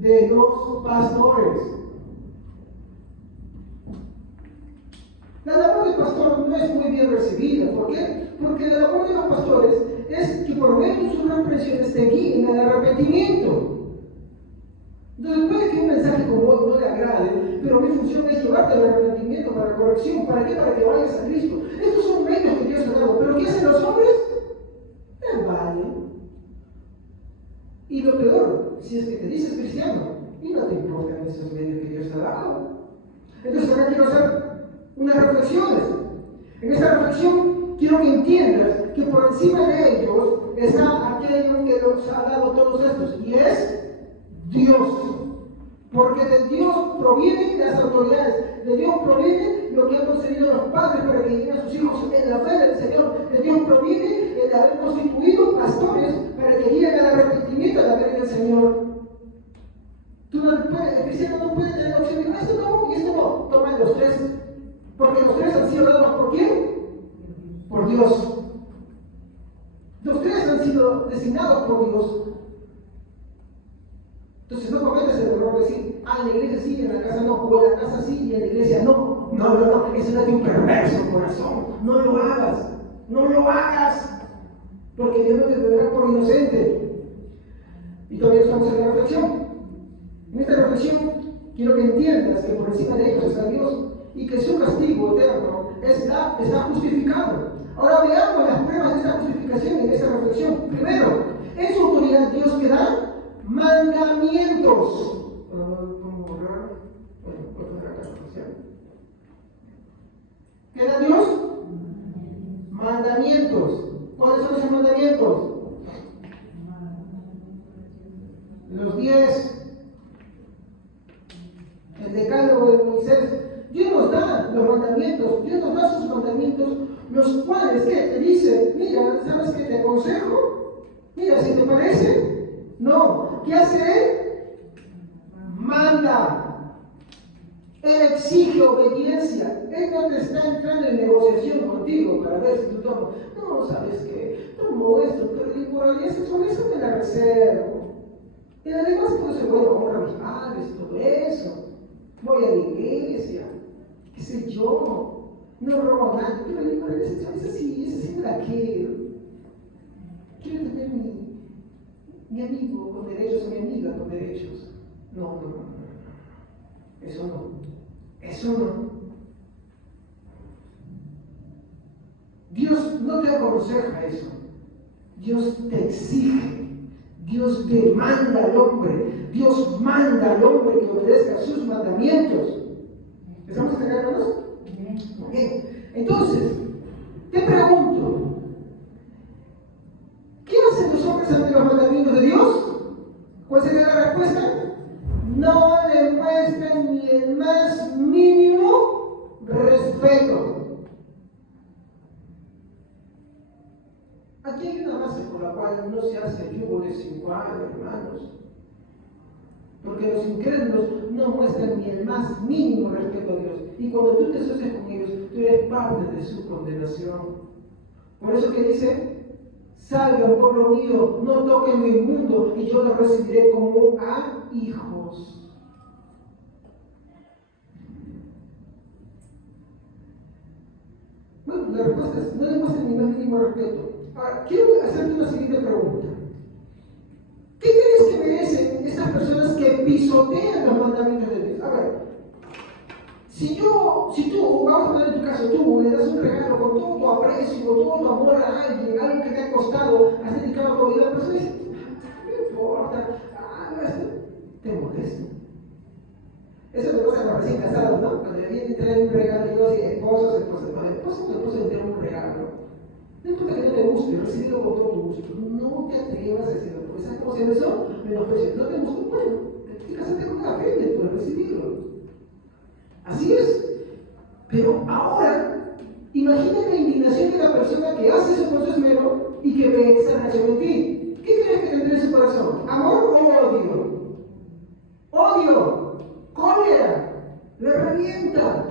de los pastores. La labor del pastor no es muy bien recibida. ¿Por qué? Porque la labor de los pastores es que por medio de sus reprensiones te guíen al arrepentimiento. Entonces puede que un mensaje como hoy no le agrade, pero mi función es llevarte al arrepentimiento, para la corrección. ¿Para qué? Para que vayas a Cristo. Estos son medios que Dios ha dado. ¿Pero qué hacen los hombres? Te valen. Y lo peor, si es que te dices cristiano y no te importan esos medios que Dios te ha dado. Entonces ahora quiero hacer unas reflexiones. En esta reflexión quiero que entiendas que por encima de ellos está aquello que nos ha dado todos estos, y es Dios. Porque de Dios provienen las autoridades, de Dios proviene lo que han concedido los padres para que guíen a sus hijos en la fe del Señor, de Dios proviene el haber constituido pastores para que guíen al arrepentimiento a la fe del Señor. Tú no puedes, el cristiano no puede tener la opción de esto no y esto no, toma los tres, porque los tres han sido dados ¿por quién? Por Dios. Los tres han sido designados por Dios. Entonces no cometas el error de decir, en la iglesia sí, en la casa no, o en la casa sí y en la iglesia no. No, eso es de un perverso corazón. No lo hagas, no lo hagas, porque Dios no te tendrá por inocente. Y todavía estamos en la reflexión. En esta reflexión quiero que entiendas que por encima de ellos está Dios y que su castigo eterno está justificado. Ahora veamos las pruebas de esta justificación en esta reflexión. Primero, en su autoridad Dios que da mandamientos. ¿Qué da Dios? Mandamientos. ¿Cuáles son esos mandamientos? Los 10. El decálogo de Moisés. Dios nos da los mandamientos. Dios nos da sus mandamientos, los cuales, ¿qué? Te dice, mira, ¿sabes qué te aconsejo? Mira, si te parece. No. ¿Qué hace Él? Manda. Él exige obediencia. Él no te está entrando en negociación contigo para ver si tú tomas. No, ¿sabes qué? Tomo esto, pero por realidad eso me la reservo. Y además, pues, bueno, honra a mis padres y todo eso. Voy a la iglesia. ¿Qué sé yo? No robo a nadie. Pero esa sí me la quiero. Quiero tener mi amigo con derechos o mi amiga con derechos. No. Eso no. Dios no te aconseja eso. Dios te exige. Dios demanda al hombre. Dios manda al hombre que obedezca sus mandamientos. ¿Estamos entendiendo? Bien. Entonces, te pregunto, ¿qué hacen los hombres ante los mandamientos de Dios? ¿Cuál sería la respuesta? No le muestran ni el más mínimo respeto. Aquí hay una base por la cual no se hace yugo desigual, hermanos. Porque los incrédulos no muestran ni el más mínimo respeto a Dios. Y cuando tú te asocias con ellos, tú eres parte de su condenación. Por eso que dice, salgan pueblo mío, no toquen lo inmundo, y yo los recibiré como a hijos. Bueno, la respuesta es, no le muestran ni más mínimo respeto. Ahora, quiero hacerte una siguiente pregunta. ¿Qué crees que merecen estas personas que pisotean los mandamientos de Dios? A ver, si tú, vamos a poner en tu caso, tú le das un regalo con todo tu aprecio, con todo tu amor a alguien, algo que te ha costado, has dedicado a tu vida, la persona dice, no importa, te molesta. Eso me pasa con los recién casados, ¿no? Cuando le vienen y traen un regalo, yo así, esposa le trae un regalo. No importa que no te guste, recibirlo con todo tu gusto. No te atrevas a decirlo, porque ¿sabes cómo se llama eso? Menosprecio. No te gusta, bueno, te casaste con una fe de recibirlo. Así es. Pero ahora, imagina la indignación de la persona que hace eso con su esmero y que ve esa reacción en ti. ¿Qué crees que tendrá en su corazón? ¿Amor o odio? Odio, cólera, le revienta.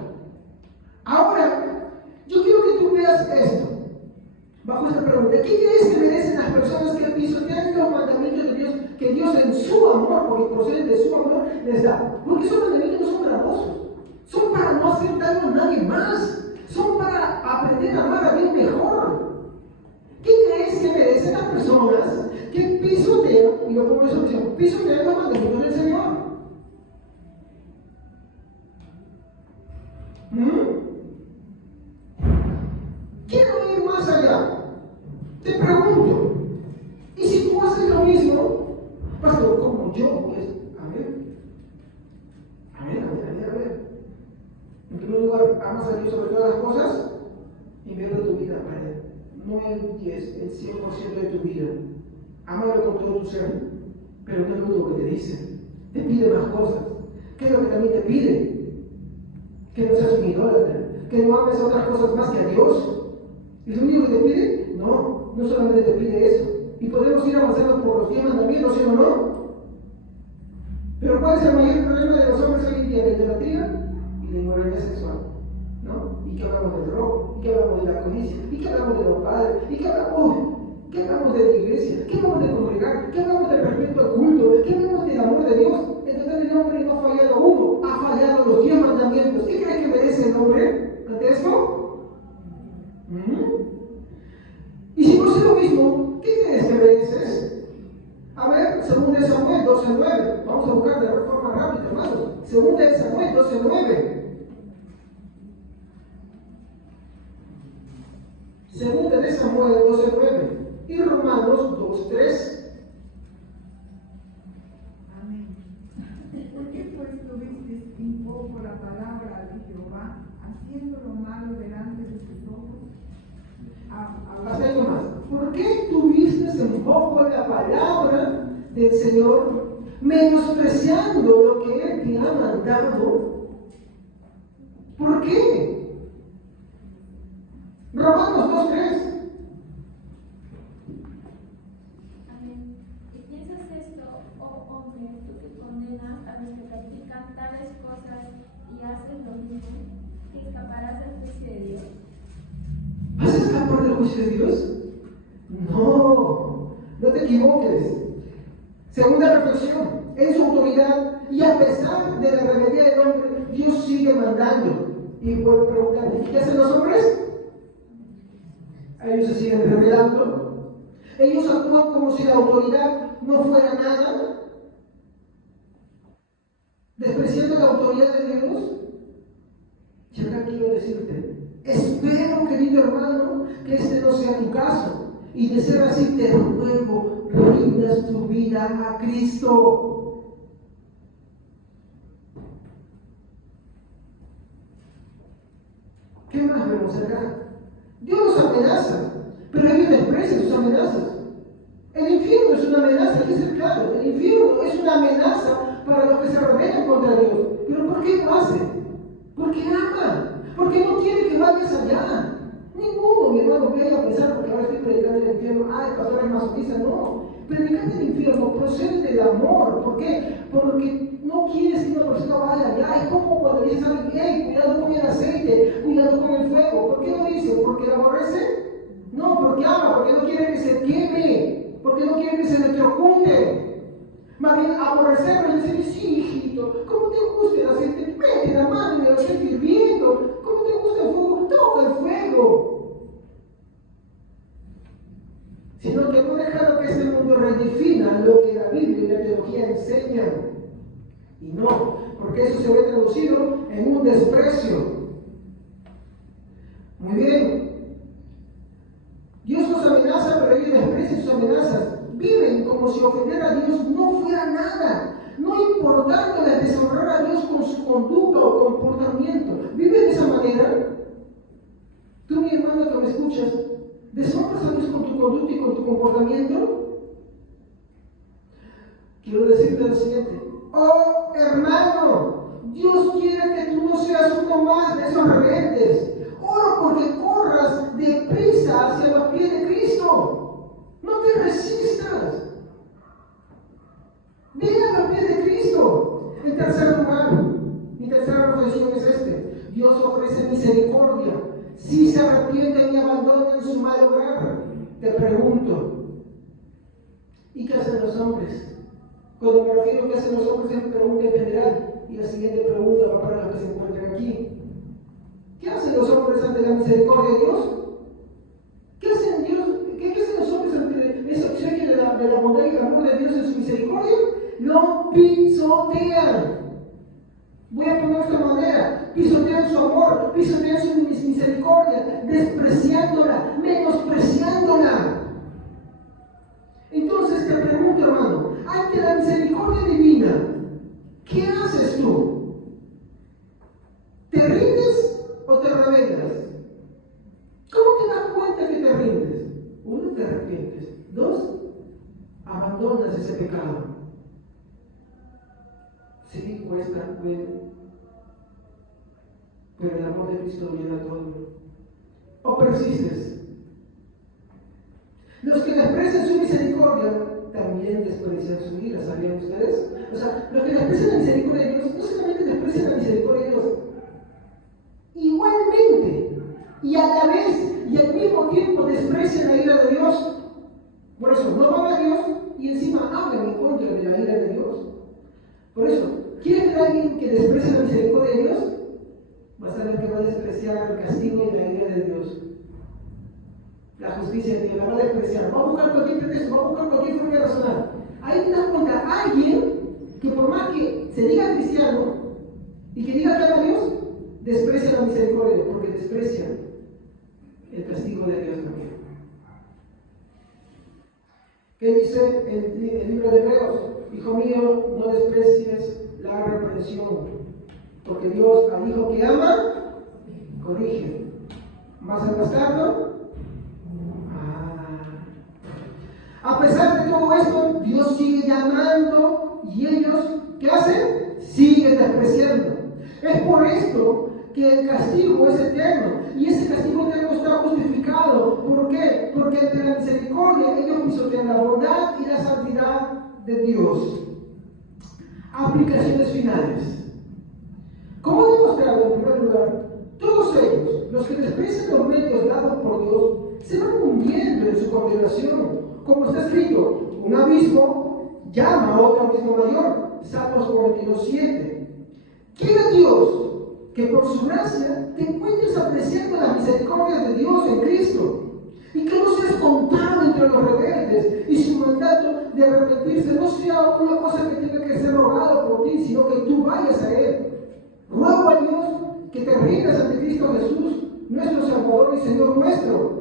Ahora, yo quiero que tú veas esto. Bajo esta pregunta, ¿qué crees que merecen las personas que pisotean los mandamientos de Dios, que Dios en su amor, porque proceden de su amor, les da? Porque esos mandamientos no son gravosos, son para no hacer daño a nadie más, son para aprender a amar a Dios mejor. ¿Qué crees que merecen las personas que pisotean, y lo pongo en esa opción, pisotean los mandamientos del Señor? Quiero ir más allá. Te pregunto, ¿y si tú haces lo mismo, pastor, como yo? Pues, a ver. En primer lugar, amas a Dios sobre todas las cosas y mira tu vida para Él. No el 10, el 100% de tu vida. Ámalo con todo tu ser, pero no es lo que te dice. Te pide más cosas. ¿Qué es lo que también te pide? Que no seas un idólatra, que no ames a otras cosas más que a Dios. ¿Es lo único que te pide? No, no solamente te pide eso. Y podemos ir avanzando por los 10 mandamientos, ¿sí o no? Pero ¿cuál es el mayor problema de los hombres hoy en día? La idolatría y la inmoralidad sexual, ¿no? ¿Y qué hablamos del robo? ¿Y qué hablamos de la codicia? ¿Y qué hablamos de los padres? ¿Y qué hablamos de la iglesia? ¿Qué hablamos de congregar? ¿Qué hablamos del respeto al culto? ¿Qué hablamos del amor de Dios? En total el hombre no ha fallado uno, ha fallado los 10 mandamientos. ¿Qué crees que merece el hombre ante esto? Y si no es lo mismo, ¿qué crees que mereces? A ver, 2 Samuel 12:9. Vamos a buscar de forma rápida, hermanos. 2 Samuel 12:9. 2 Samuel 12:9. Y Romanos 2:3. Amén. ¿Por qué pues tuviste un poco la palabra de Jehová, haciendo lo malo delante de sus ojos? Haz algo más. ¿Por qué tuviste en poco la palabra del Señor, menospreciando lo que Él te ha mandado? ¿Por qué? Romanos 2:3. Amén. ¿Y piensas esto, oh hombre, tú que condenas a los que practican tales cosas y haces lo mismo, que escaparás del juicio de Dios? ¿Vas a escapar del juicio de Dios? No, no te equivoques. Segunda reflexión, en su autoridad y a pesar de la rebeldía del hombre, Dios sigue mandando. Y vuelvo a preguntar, ¿qué hacen los hombres? Ellos se siguen rebelando. Ellos actúan como si la autoridad no fuera nada, despreciando la autoridad de Dios. Y ahora quiero decirte, espero, querido hermano, que este no sea tu caso. Y de ser así, te ruego, rindas tu vida a Cristo. ¿Qué más vemos acá? Dios nos amenaza, pero ellos desprecian sus amenazas. El infierno es una amenaza, hay que ser claro. El infierno es una amenaza para los que se rebelan contra Dios. ¿Pero por qué lo hacen? Porque ama, porque no quiere que vayas allá. Ninguno, mi hermano, vaya a pensar porque ahora estoy predicando el infierno, el pastor es masoquista. No, predicar el infierno procede del amor. ¿Por qué? Porque no quieres que una persona vaya allá. Es como cuando dices a alguien, hey, cuidado con el aceite, cuidado con el fuego. ¿Por qué lo dice? ¿Porque la aborrece? No, porque ama, porque no quiere que se queme, porque no quiere que se electrocute. Más bien, aborrecerlo es decir, sí, hijito, ¿cómo te gusta el aceite? Mete la mano en el aceite hirviendo. ¿Cómo te gusta el fuego? Toca el fuego. Sino que no dejado que este mundo redefina lo que la Biblia y la teología enseñan. Y no, porque eso se ve traducido en un desprecio. Muy bien. Dios nos amenaza, pero ellos desprecian sus amenazas. Viven como si ofender a Dios no fuera nada, no importándoles deshonrar a Dios con su conducta o comportamiento. Viven de esa manera. Tú, mi hermano que me escuchas, ¿deshonras a Dios con tu conducta y con tu comportamiento? Quiero decirte lo siguiente. Oh, hermano, Dios quiere que tú no seas uno más de esos rebeldes. Oro porque corras deprisa hacia los pies de Cristo. No te resistas. Ve a los pies de Cristo. En tercer lugar, mi tercera reflexión es este. Dios ofrece misericordia si se arrepienten y abandonan su mal obrar. Te pregunto, ¿y qué hacen los hombres? Cuando me refiero a qué hacen los hombres, es una pregunta en general. Y la siguiente pregunta va para los que se encuentran aquí. ¿Qué hacen los hombres ante la misericordia de Dios? ¿Qué hacen Dios? ¿Qué hacen los hombres ante esa acción de la bondad y el amor de Dios en su misericordia? Lo pisotean. Voy a poner de esta manera: pisotean su amor, pisotean su misericordia, despreciándola, menospreciándola. Entonces te pregunto, hermano, ante la misericordia divina, ¿qué haces tú? ¿Te rindes o te rebelas? ¿Cómo te das cuenta que te rindes? Uno, te arrepientes. Dos, abandonas ese pecado. Sí, cuesta bueno, pero el amor de Cristo llena todo. ¿O persistes? Los que desprecian su misericordia también desprecian su ira, ¿sabían ustedes? O sea, los que desprecian la misericordia de Dios no solamente desprecian la misericordia de Dios, igualmente y a la vez y al mismo tiempo desprecian la ira de Dios. Por eso no van a Dios y encima hablan en contra de la ira de Dios. Por eso, ¿quiere ver a alguien que desprecia la misericordia de Dios? Va a saber que va a despreciar el castigo y la ira de Dios. La justicia de Dios la va a despreciar. Va a buscar cualquier pretexto, va a buscar cualquier forma de razonar. Ahí te das cuenta, alguien que por más que se diga cristiano y que diga que ama a Dios, desprecia la misericordia porque desprecia el castigo de Dios también. ¿Qué dice el libro de Hebreos? Hijo mío, no desprecies la reprensión, porque Dios al hijo que ama, corrige. ¿Más al bastardo? A pesar de todo esto, Dios sigue llamando y ellos, ¿qué hacen? Siguen despreciando. Es por esto que el castigo es eterno y ese castigo eterno está justificado. ¿Por qué? Porque entre la misericordia ellos pisotean la bondad y la santidad de Dios. Aplicaciones finales. Como he demostrado en primer lugar, todos ellos, los que desprecian los medios dados por Dios, se van hundiendo en su condenación. Como está escrito, un abismo llama a otro abismo mayor. Salmos 42:7. Quiere Dios que por su gracia te encuentres apreciando las misericordias de Dios en Cristo y que no seas contado entre los rebeldes y su mandato de arrepentirse no sea una cosa que tenga que ser rogada por ti, sino que tú vayas a Él. Ruego a Dios que te rindas ante Cristo Jesús, nuestro Salvador y Señor nuestro.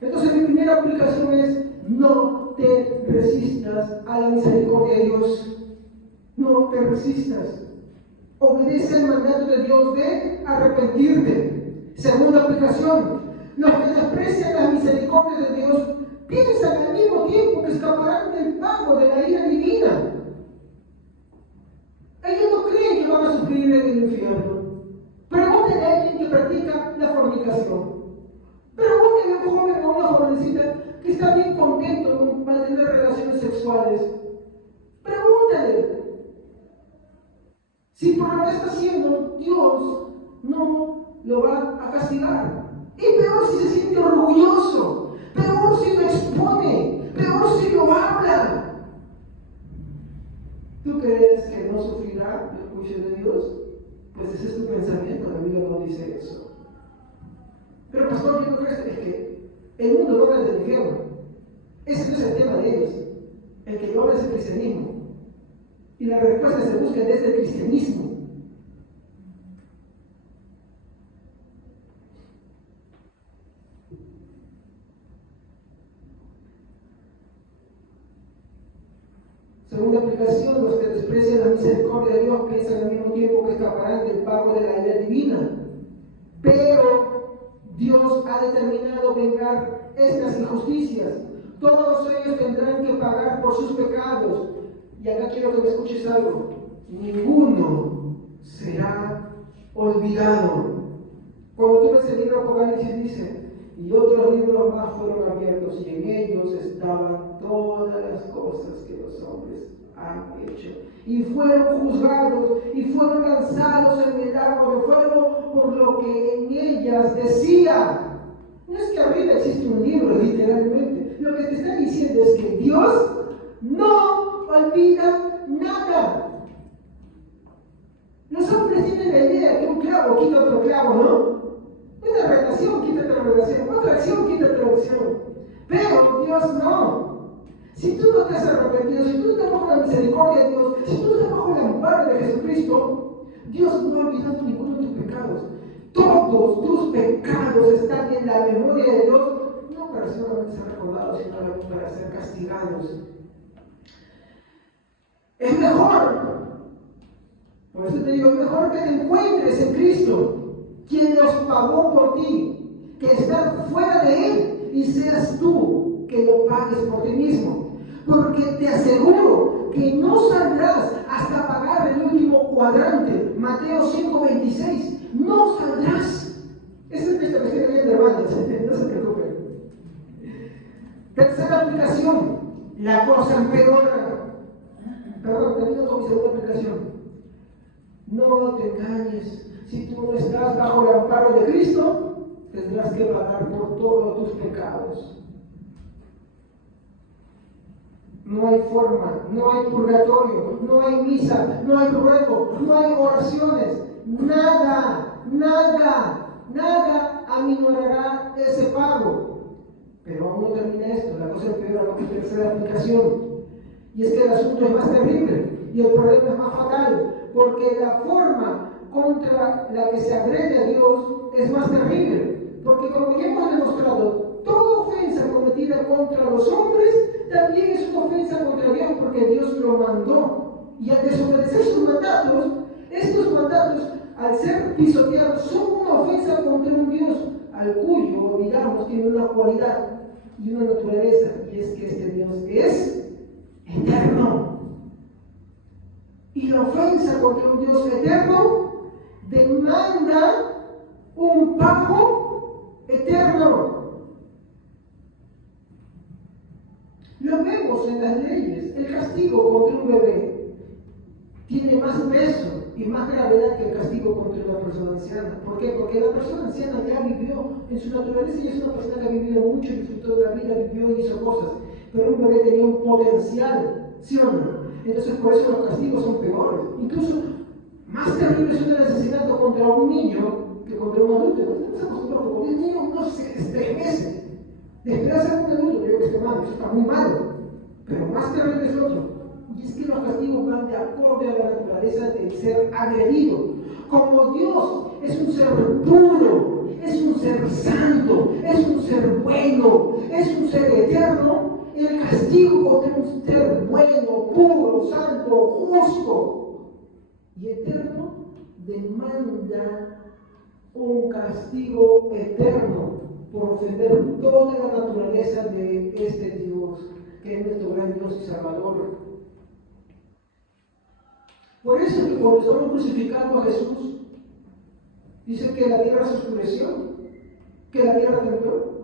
Entonces mi primera aplicación es: no te resistas a la misericordia de Dios. No te resistas. Obedece el mandato de Dios de arrepentirte. Segunda aplicación: los que desprecian la misericordia de Dios piensan al mismo tiempo que escaparán del pago de la ira divina. Ellos no creen que van a sufrir en el infierno. Pregúntenle a alguien que practica la fornicación. Pregúntenle a un joven o a una jovencita que está bien contento con mantener relaciones sexuales. Pregúntale si por lo que está haciendo Dios no lo va a castigar. Y peor si se siente orgulloso, peor si lo expone, peor si lo habla. ¿Tú crees que no sufrirá el juicio de Dios? Pues ese es tu pensamiento, la Biblia no dice eso. Pero pastor, ¿qué no crees? Es que el mundo no habla del infierno. Ese no es el tema de ellos. El que no habla es el cristianismo. Y la respuesta se busca desde el cristianismo. Segunda aplicación: los que desprecian la misericordia de Dios piensan al mismo tiempo que escaparán del pago de la ira divina. Pero Dios ha determinado vengar estas injusticias. Todos ellos tendrán que pagar por sus pecados. Y acá quiero que me escuches algo: ninguno será olvidado. Cuando tú ves el libro Apocalipsis dice: y otros libros más fueron abiertos, y en ellos estaban todas las cosas que los hombres han hecho. Y fueron juzgados, y fueron lanzados en el lago de fuego por lo que en ellas decía. No es que arriba existe un libro, literalmente. Lo que te está diciendo es que Dios no olvida nada. Los hombres tienen la idea que un clavo quita otro clavo, ¿no? Una relación, quítate la relación. Otra acción, quítate la acción. Pero Dios no. Si tú no te has arrepentido, si tú no estás bajo la misericordia de Dios, si tú no estás bajo el amparo de Jesucristo, Dios no ha olvidado ninguno de tus pecados. Todos tus pecados están en la memoria de Dios, no para solamente ser recordados, sino para ser castigados. Es mejor, por eso te digo, es mejor que te encuentres en Cristo, quien los pagó por ti, que estar fuera de Él y seas tú que lo pagues por ti mismo. Porque te aseguro que no saldrás hasta pagar el último cuadrante. Mateo 5:26. No saldrás. Esa es nuestra cuestión de hermanos, no se preocupen. Tercera aplicación, la cosa empeora. Perdón, termino con mi segunda aplicación. No te engañes. Si tú no estás bajo el amparo de Cristo, tendrás que pagar por todos tus pecados. No hay forma, no hay purgatorio, no hay misa, no hay ruego, no hay oraciones. Nada aminorará ese pago. Pero aún no termina esto, la cosa empeora con la tercera aplicación. Y es que el asunto es más terrible y el problema es más fatal, porque la forma contra la que se agrede a Dios es más terrible. Porque como ya hemos demostrado, toda ofensa cometida contra los hombres también es una ofensa contra Dios, porque Dios lo mandó. Y al desobedecer sus mandatos, estos mandatos, al ser pisoteados, son una ofensa contra un Dios al cuyo, olvidamos, tiene una cualidad y una naturaleza, y es que este Dios es eterno. Y la ofensa contra un Dios eterno demanda un pago eterno. Lo vemos en las leyes. El castigo contra un bebé tiene más peso y más gravedad que el castigo contra una persona anciana. ¿Por qué? Porque la persona anciana ya vivió en su naturaleza y es una persona que ha vivido mucho, disfrutó de la vida, vivió y hizo cosas. Pero un bebé tenía un potencial, ¿sí o no? Entonces por eso los castigos son peores. Incluso más terrible es un asesinato contra un niño que contra un adulto. Estamos acostumbrados a que el niño no se estremece. Desplaza a un adulto, creo que está mal, eso está muy malo. Pero más terrible es otro. Y es que los castigos van de acorde a la naturaleza del ser agredido. Como Dios es un ser puro, es un ser santo, es un ser bueno, es un ser eterno, el castigo contra un ser bueno, puro, santo, justo y eterno demanda un castigo eterno por ofender toda la naturaleza de este Dios, que es nuestro gran Dios y Salvador. Por eso que cuando estamos crucificando a Jesús, dice que la tierra se oscureció, que la tierra tembló.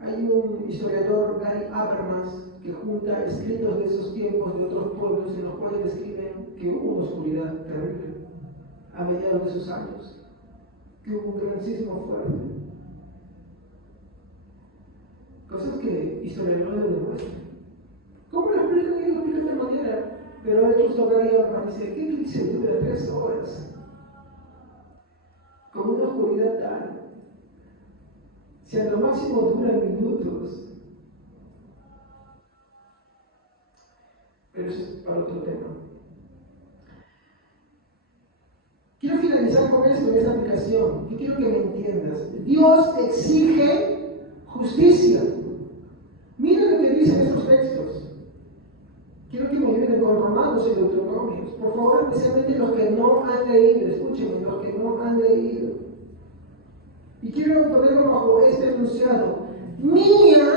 Hay un historiador, Gary Habermas, que junta escritos de esos tiempos de otros pueblos en los cuales describen que hubo una oscuridad terrible a mediados de esos años, que hubo un gran sismo fuerte. Cosas que historiadores no demuestran. ¿Cómo lo explican? Ellos lo explican de esta manera. Pero el historiador Gary Habermas dice, ¿qué dice dura 3 horas? Con una oscuridad tal. Si a lo máximo dura minutos. Pero eso es para otro tema. Quiero finalizar con esto en esta aplicación. Yo quiero que me entiendas. Dios exige justicia. Mira lo que dicen estos textos. Quiero que me ayuden con Romanos y Deuteronomios. Por favor, especialmente los que no han leído. Escúchenme, los que no han leído. Y quiero ponerlo bajo este enunciado. Mía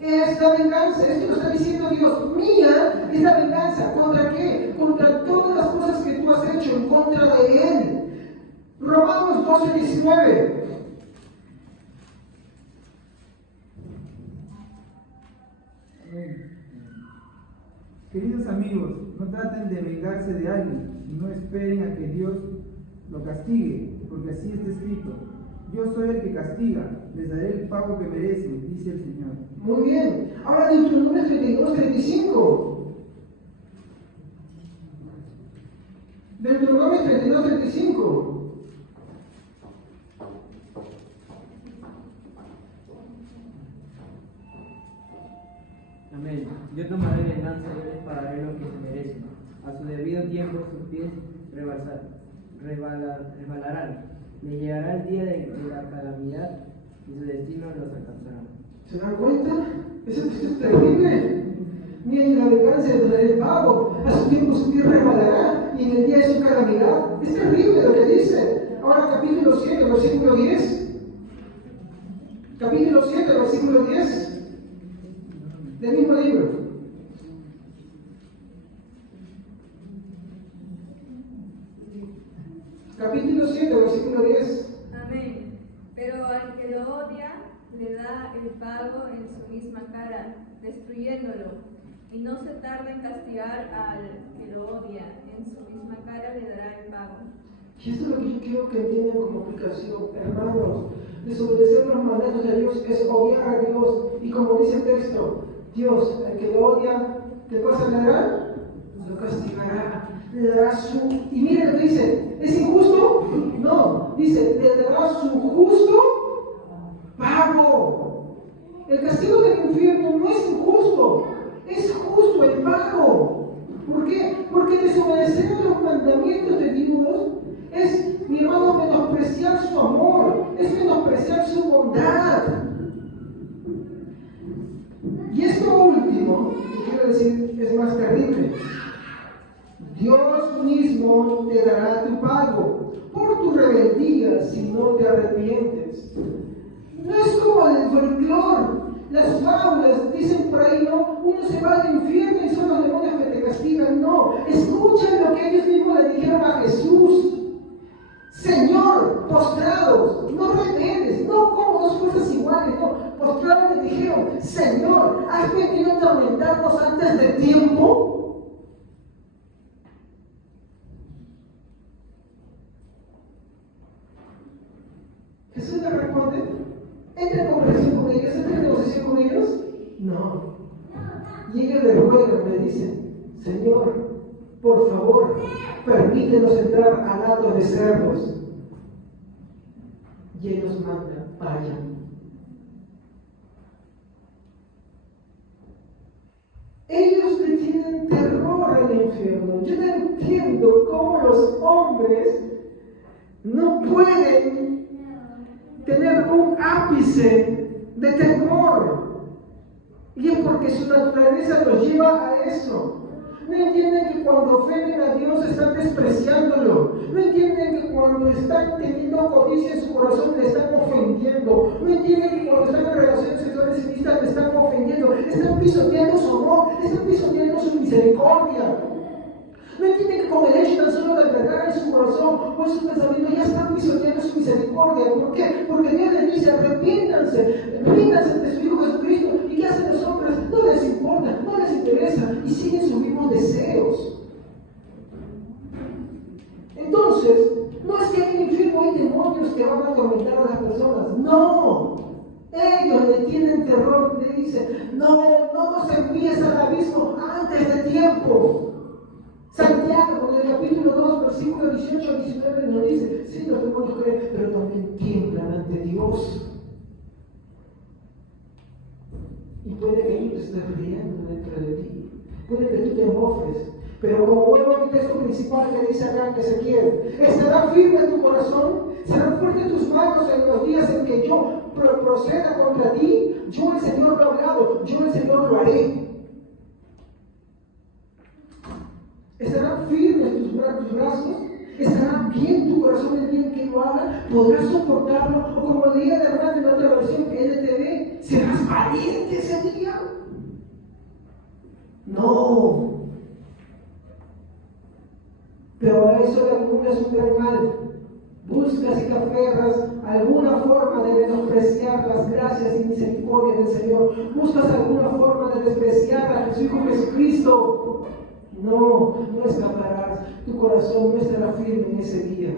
es la venganza. Esto lo está diciendo Dios. Mía es la venganza. ¿Contra qué? Contra todas las cosas que tú has hecho en contra de Él. Romanos 12:19. Queridos amigos, no traten de vengarse de alguien y no esperen a que Dios lo castigue, porque así está escrito. Yo soy el que castiga, les daré el pago que merecen, dice el Señor. Muy bien. Ahora Deuteronomio 32:35. Deuteronomio 32:35. Amén. Yo tomaré venganza y les pagaré lo que se merecen. A su debido tiempo sus pies resbalarán. Les llegará el día de la calamidad y su destino los alcanzará. ¿Se dan cuenta? Eso es terrible. Miren, la venganza de el pago. A su tiempo su pies resbalará y en el día de su calamidad. Es terrible lo que dice. Ahora capítulo 7, versículo 10. Capítulo 7, versículo 10. Del mismo libro. capítulo 7, versículo 10. Amén. Pero al que lo odia, le da el pago en su misma cara, destruyéndolo. Y no se tarda en castigar al que lo odia, en su misma cara le dará el pago. Y esto es lo que yo quiero que entiendan como aplicación, hermanos. Desobedecer los mandatos de Dios es odiar a Dios. Y como dice el texto, Dios, al que lo odia, ¿qué cosa le dará? Lo castigará, le dará su... Y miren lo que dice, ¿es injusto? No, dice, le dará su justo pago. El castigo del infierno no es injusto, es justo el pago. ¿Por qué? Porque desobedecer los mandamientos de Dios es, mi hermano, menospreciar su amor, es menospreciar su bondad. Y esto último, quiero decir, es más terrible. Dios mismo te dará tu pago por tu rebeldía si no te arrepientes. No es como el folclore, las fábulas, dicen por ahí, no, uno se va al infierno y son los demonios que te castigan. No, escuchen lo que ellos mismos le dijeron a Jesús. Señor, postrados, no rebeldes, no como dos cosas iguales, no, postrados le dijeron, Señor, ¿has venido a atormentarnos antes de tiempo? Jesús le responde, ¿entra en conversación con ellos? ¿Entra en negociación con ellos? No. Y ellos le ruegan, le dicen, Señor, por favor, permítenos entrar a lados de cerdos. Y ellos mandan, vayan. Ellos le tienen terror al infierno. Yo no entiendo cómo los hombres no pueden tener un ápice de temor. Y es porque su naturaleza los lleva a eso. No entienden que cuando ofenden a Dios están despreciándolo. No entienden que cuando están teniendo codicia en su corazón le están ofendiendo. No entienden que cuando están en relaciones sexuales ilícitas le están ofendiendo. Están pisoteando su amor, están pisoteando su misericordia. No entienden que con el hecho tan solo de albergar en su corazón o en su pensamiento ya están pisoteando su misericordia. ¿Por qué? Porque Dios les dice, arrepiéntanse, ríndanse ante su Hijo Jesucristo. ¿Y qué hacen los hombres? No les importa, no les interesa y siguen sus mismos deseos. Entonces, no es que en el infierno hay demonios que van a atormentar a las personas. No. Ellos le tienen terror, le dicen, no nos envíes al abismo antes de tiempo. Santiago, en el capítulo 2, versículo 18 al 19, nos dice, sí, los demonios creen, pero también tiemblan ante Dios. Y puede que ellos te estén riendo dentro de ti, puede que tú te mofes, pero como vuelvo al texto principal que dice acá en Ezequiel, ¿estará firme tu corazón? ¿Serán fuertes tus manos en los días en que yo proceda contra ti? Yo el Señor lo he hablado, yo el Señor lo haré. ¿Estarán firmes tus brazos? ¿Estará bien tu corazón el día que lo haga? ¿Podrás soportarlo? O como leía de verdad en otra versión LTV, ¿serás valiente ese día? No. Pero a eso le acumulas un gran mal. Buscas y te aferras a alguna forma de menospreciar las gracias y misericordia del Señor. Buscas alguna forma de despreciar a su Hijo Jesucristo. No escaparás. Tu corazón no estará firme en ese día.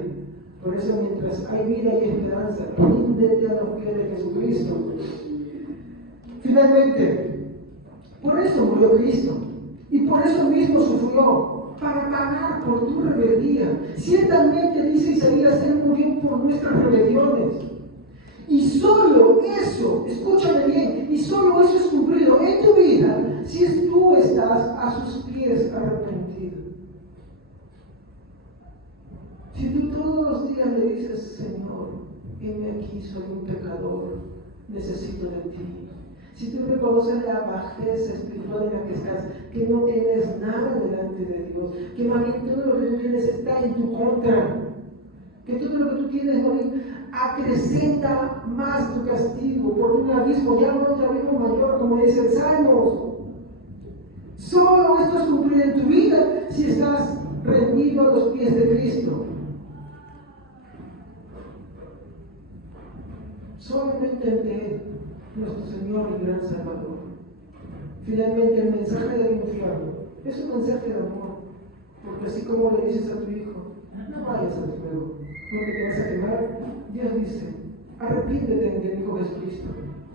Por eso, mientras hay vida y esperanza, ríndete a los pies de Jesucristo. Finalmente, por eso murió Cristo. Y por eso mismo sufrió, para pagar por tu rebeldía. Ciertamente, dice Isaías, Él murió por nuestras rebeliones. Y solo eso, escúchame bien, y solo eso es cumplido en tu vida si tú estás a sus pies arrepentido. Si tú todos los días le dices, Señor, heme aquí, soy un pecador, necesito de ti. Si tú reconoces la bajeza espiritual en la que estás, que no tienes nada delante de Dios, que más bien todo lo que tú tienes está en tu contra, que todo lo que tú tienes más bien acrecenta más tu castigo, porque un abismo ya no es un abismo mayor, como dice el Salmo. Solo esto es cumplir en tu vida si estás rendido a los pies de Cristo. solamente ante Él, nuestro Señor y gran Salvador. Finalmente, el mensaje del infierno es un mensaje de amor, porque así como le dices a tu hijo, no vayas al fuego, porque te vas a quemar, Dios dice, arrepiéntete en el Hijo Jesucristo,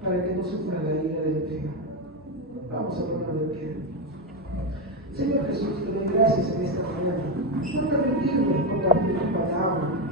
para que no sufra la ira del infierno. Vamos a ponernos de pie. Señor Jesús, te doy gracias en esta mañana por permitirme compartir tu palabra.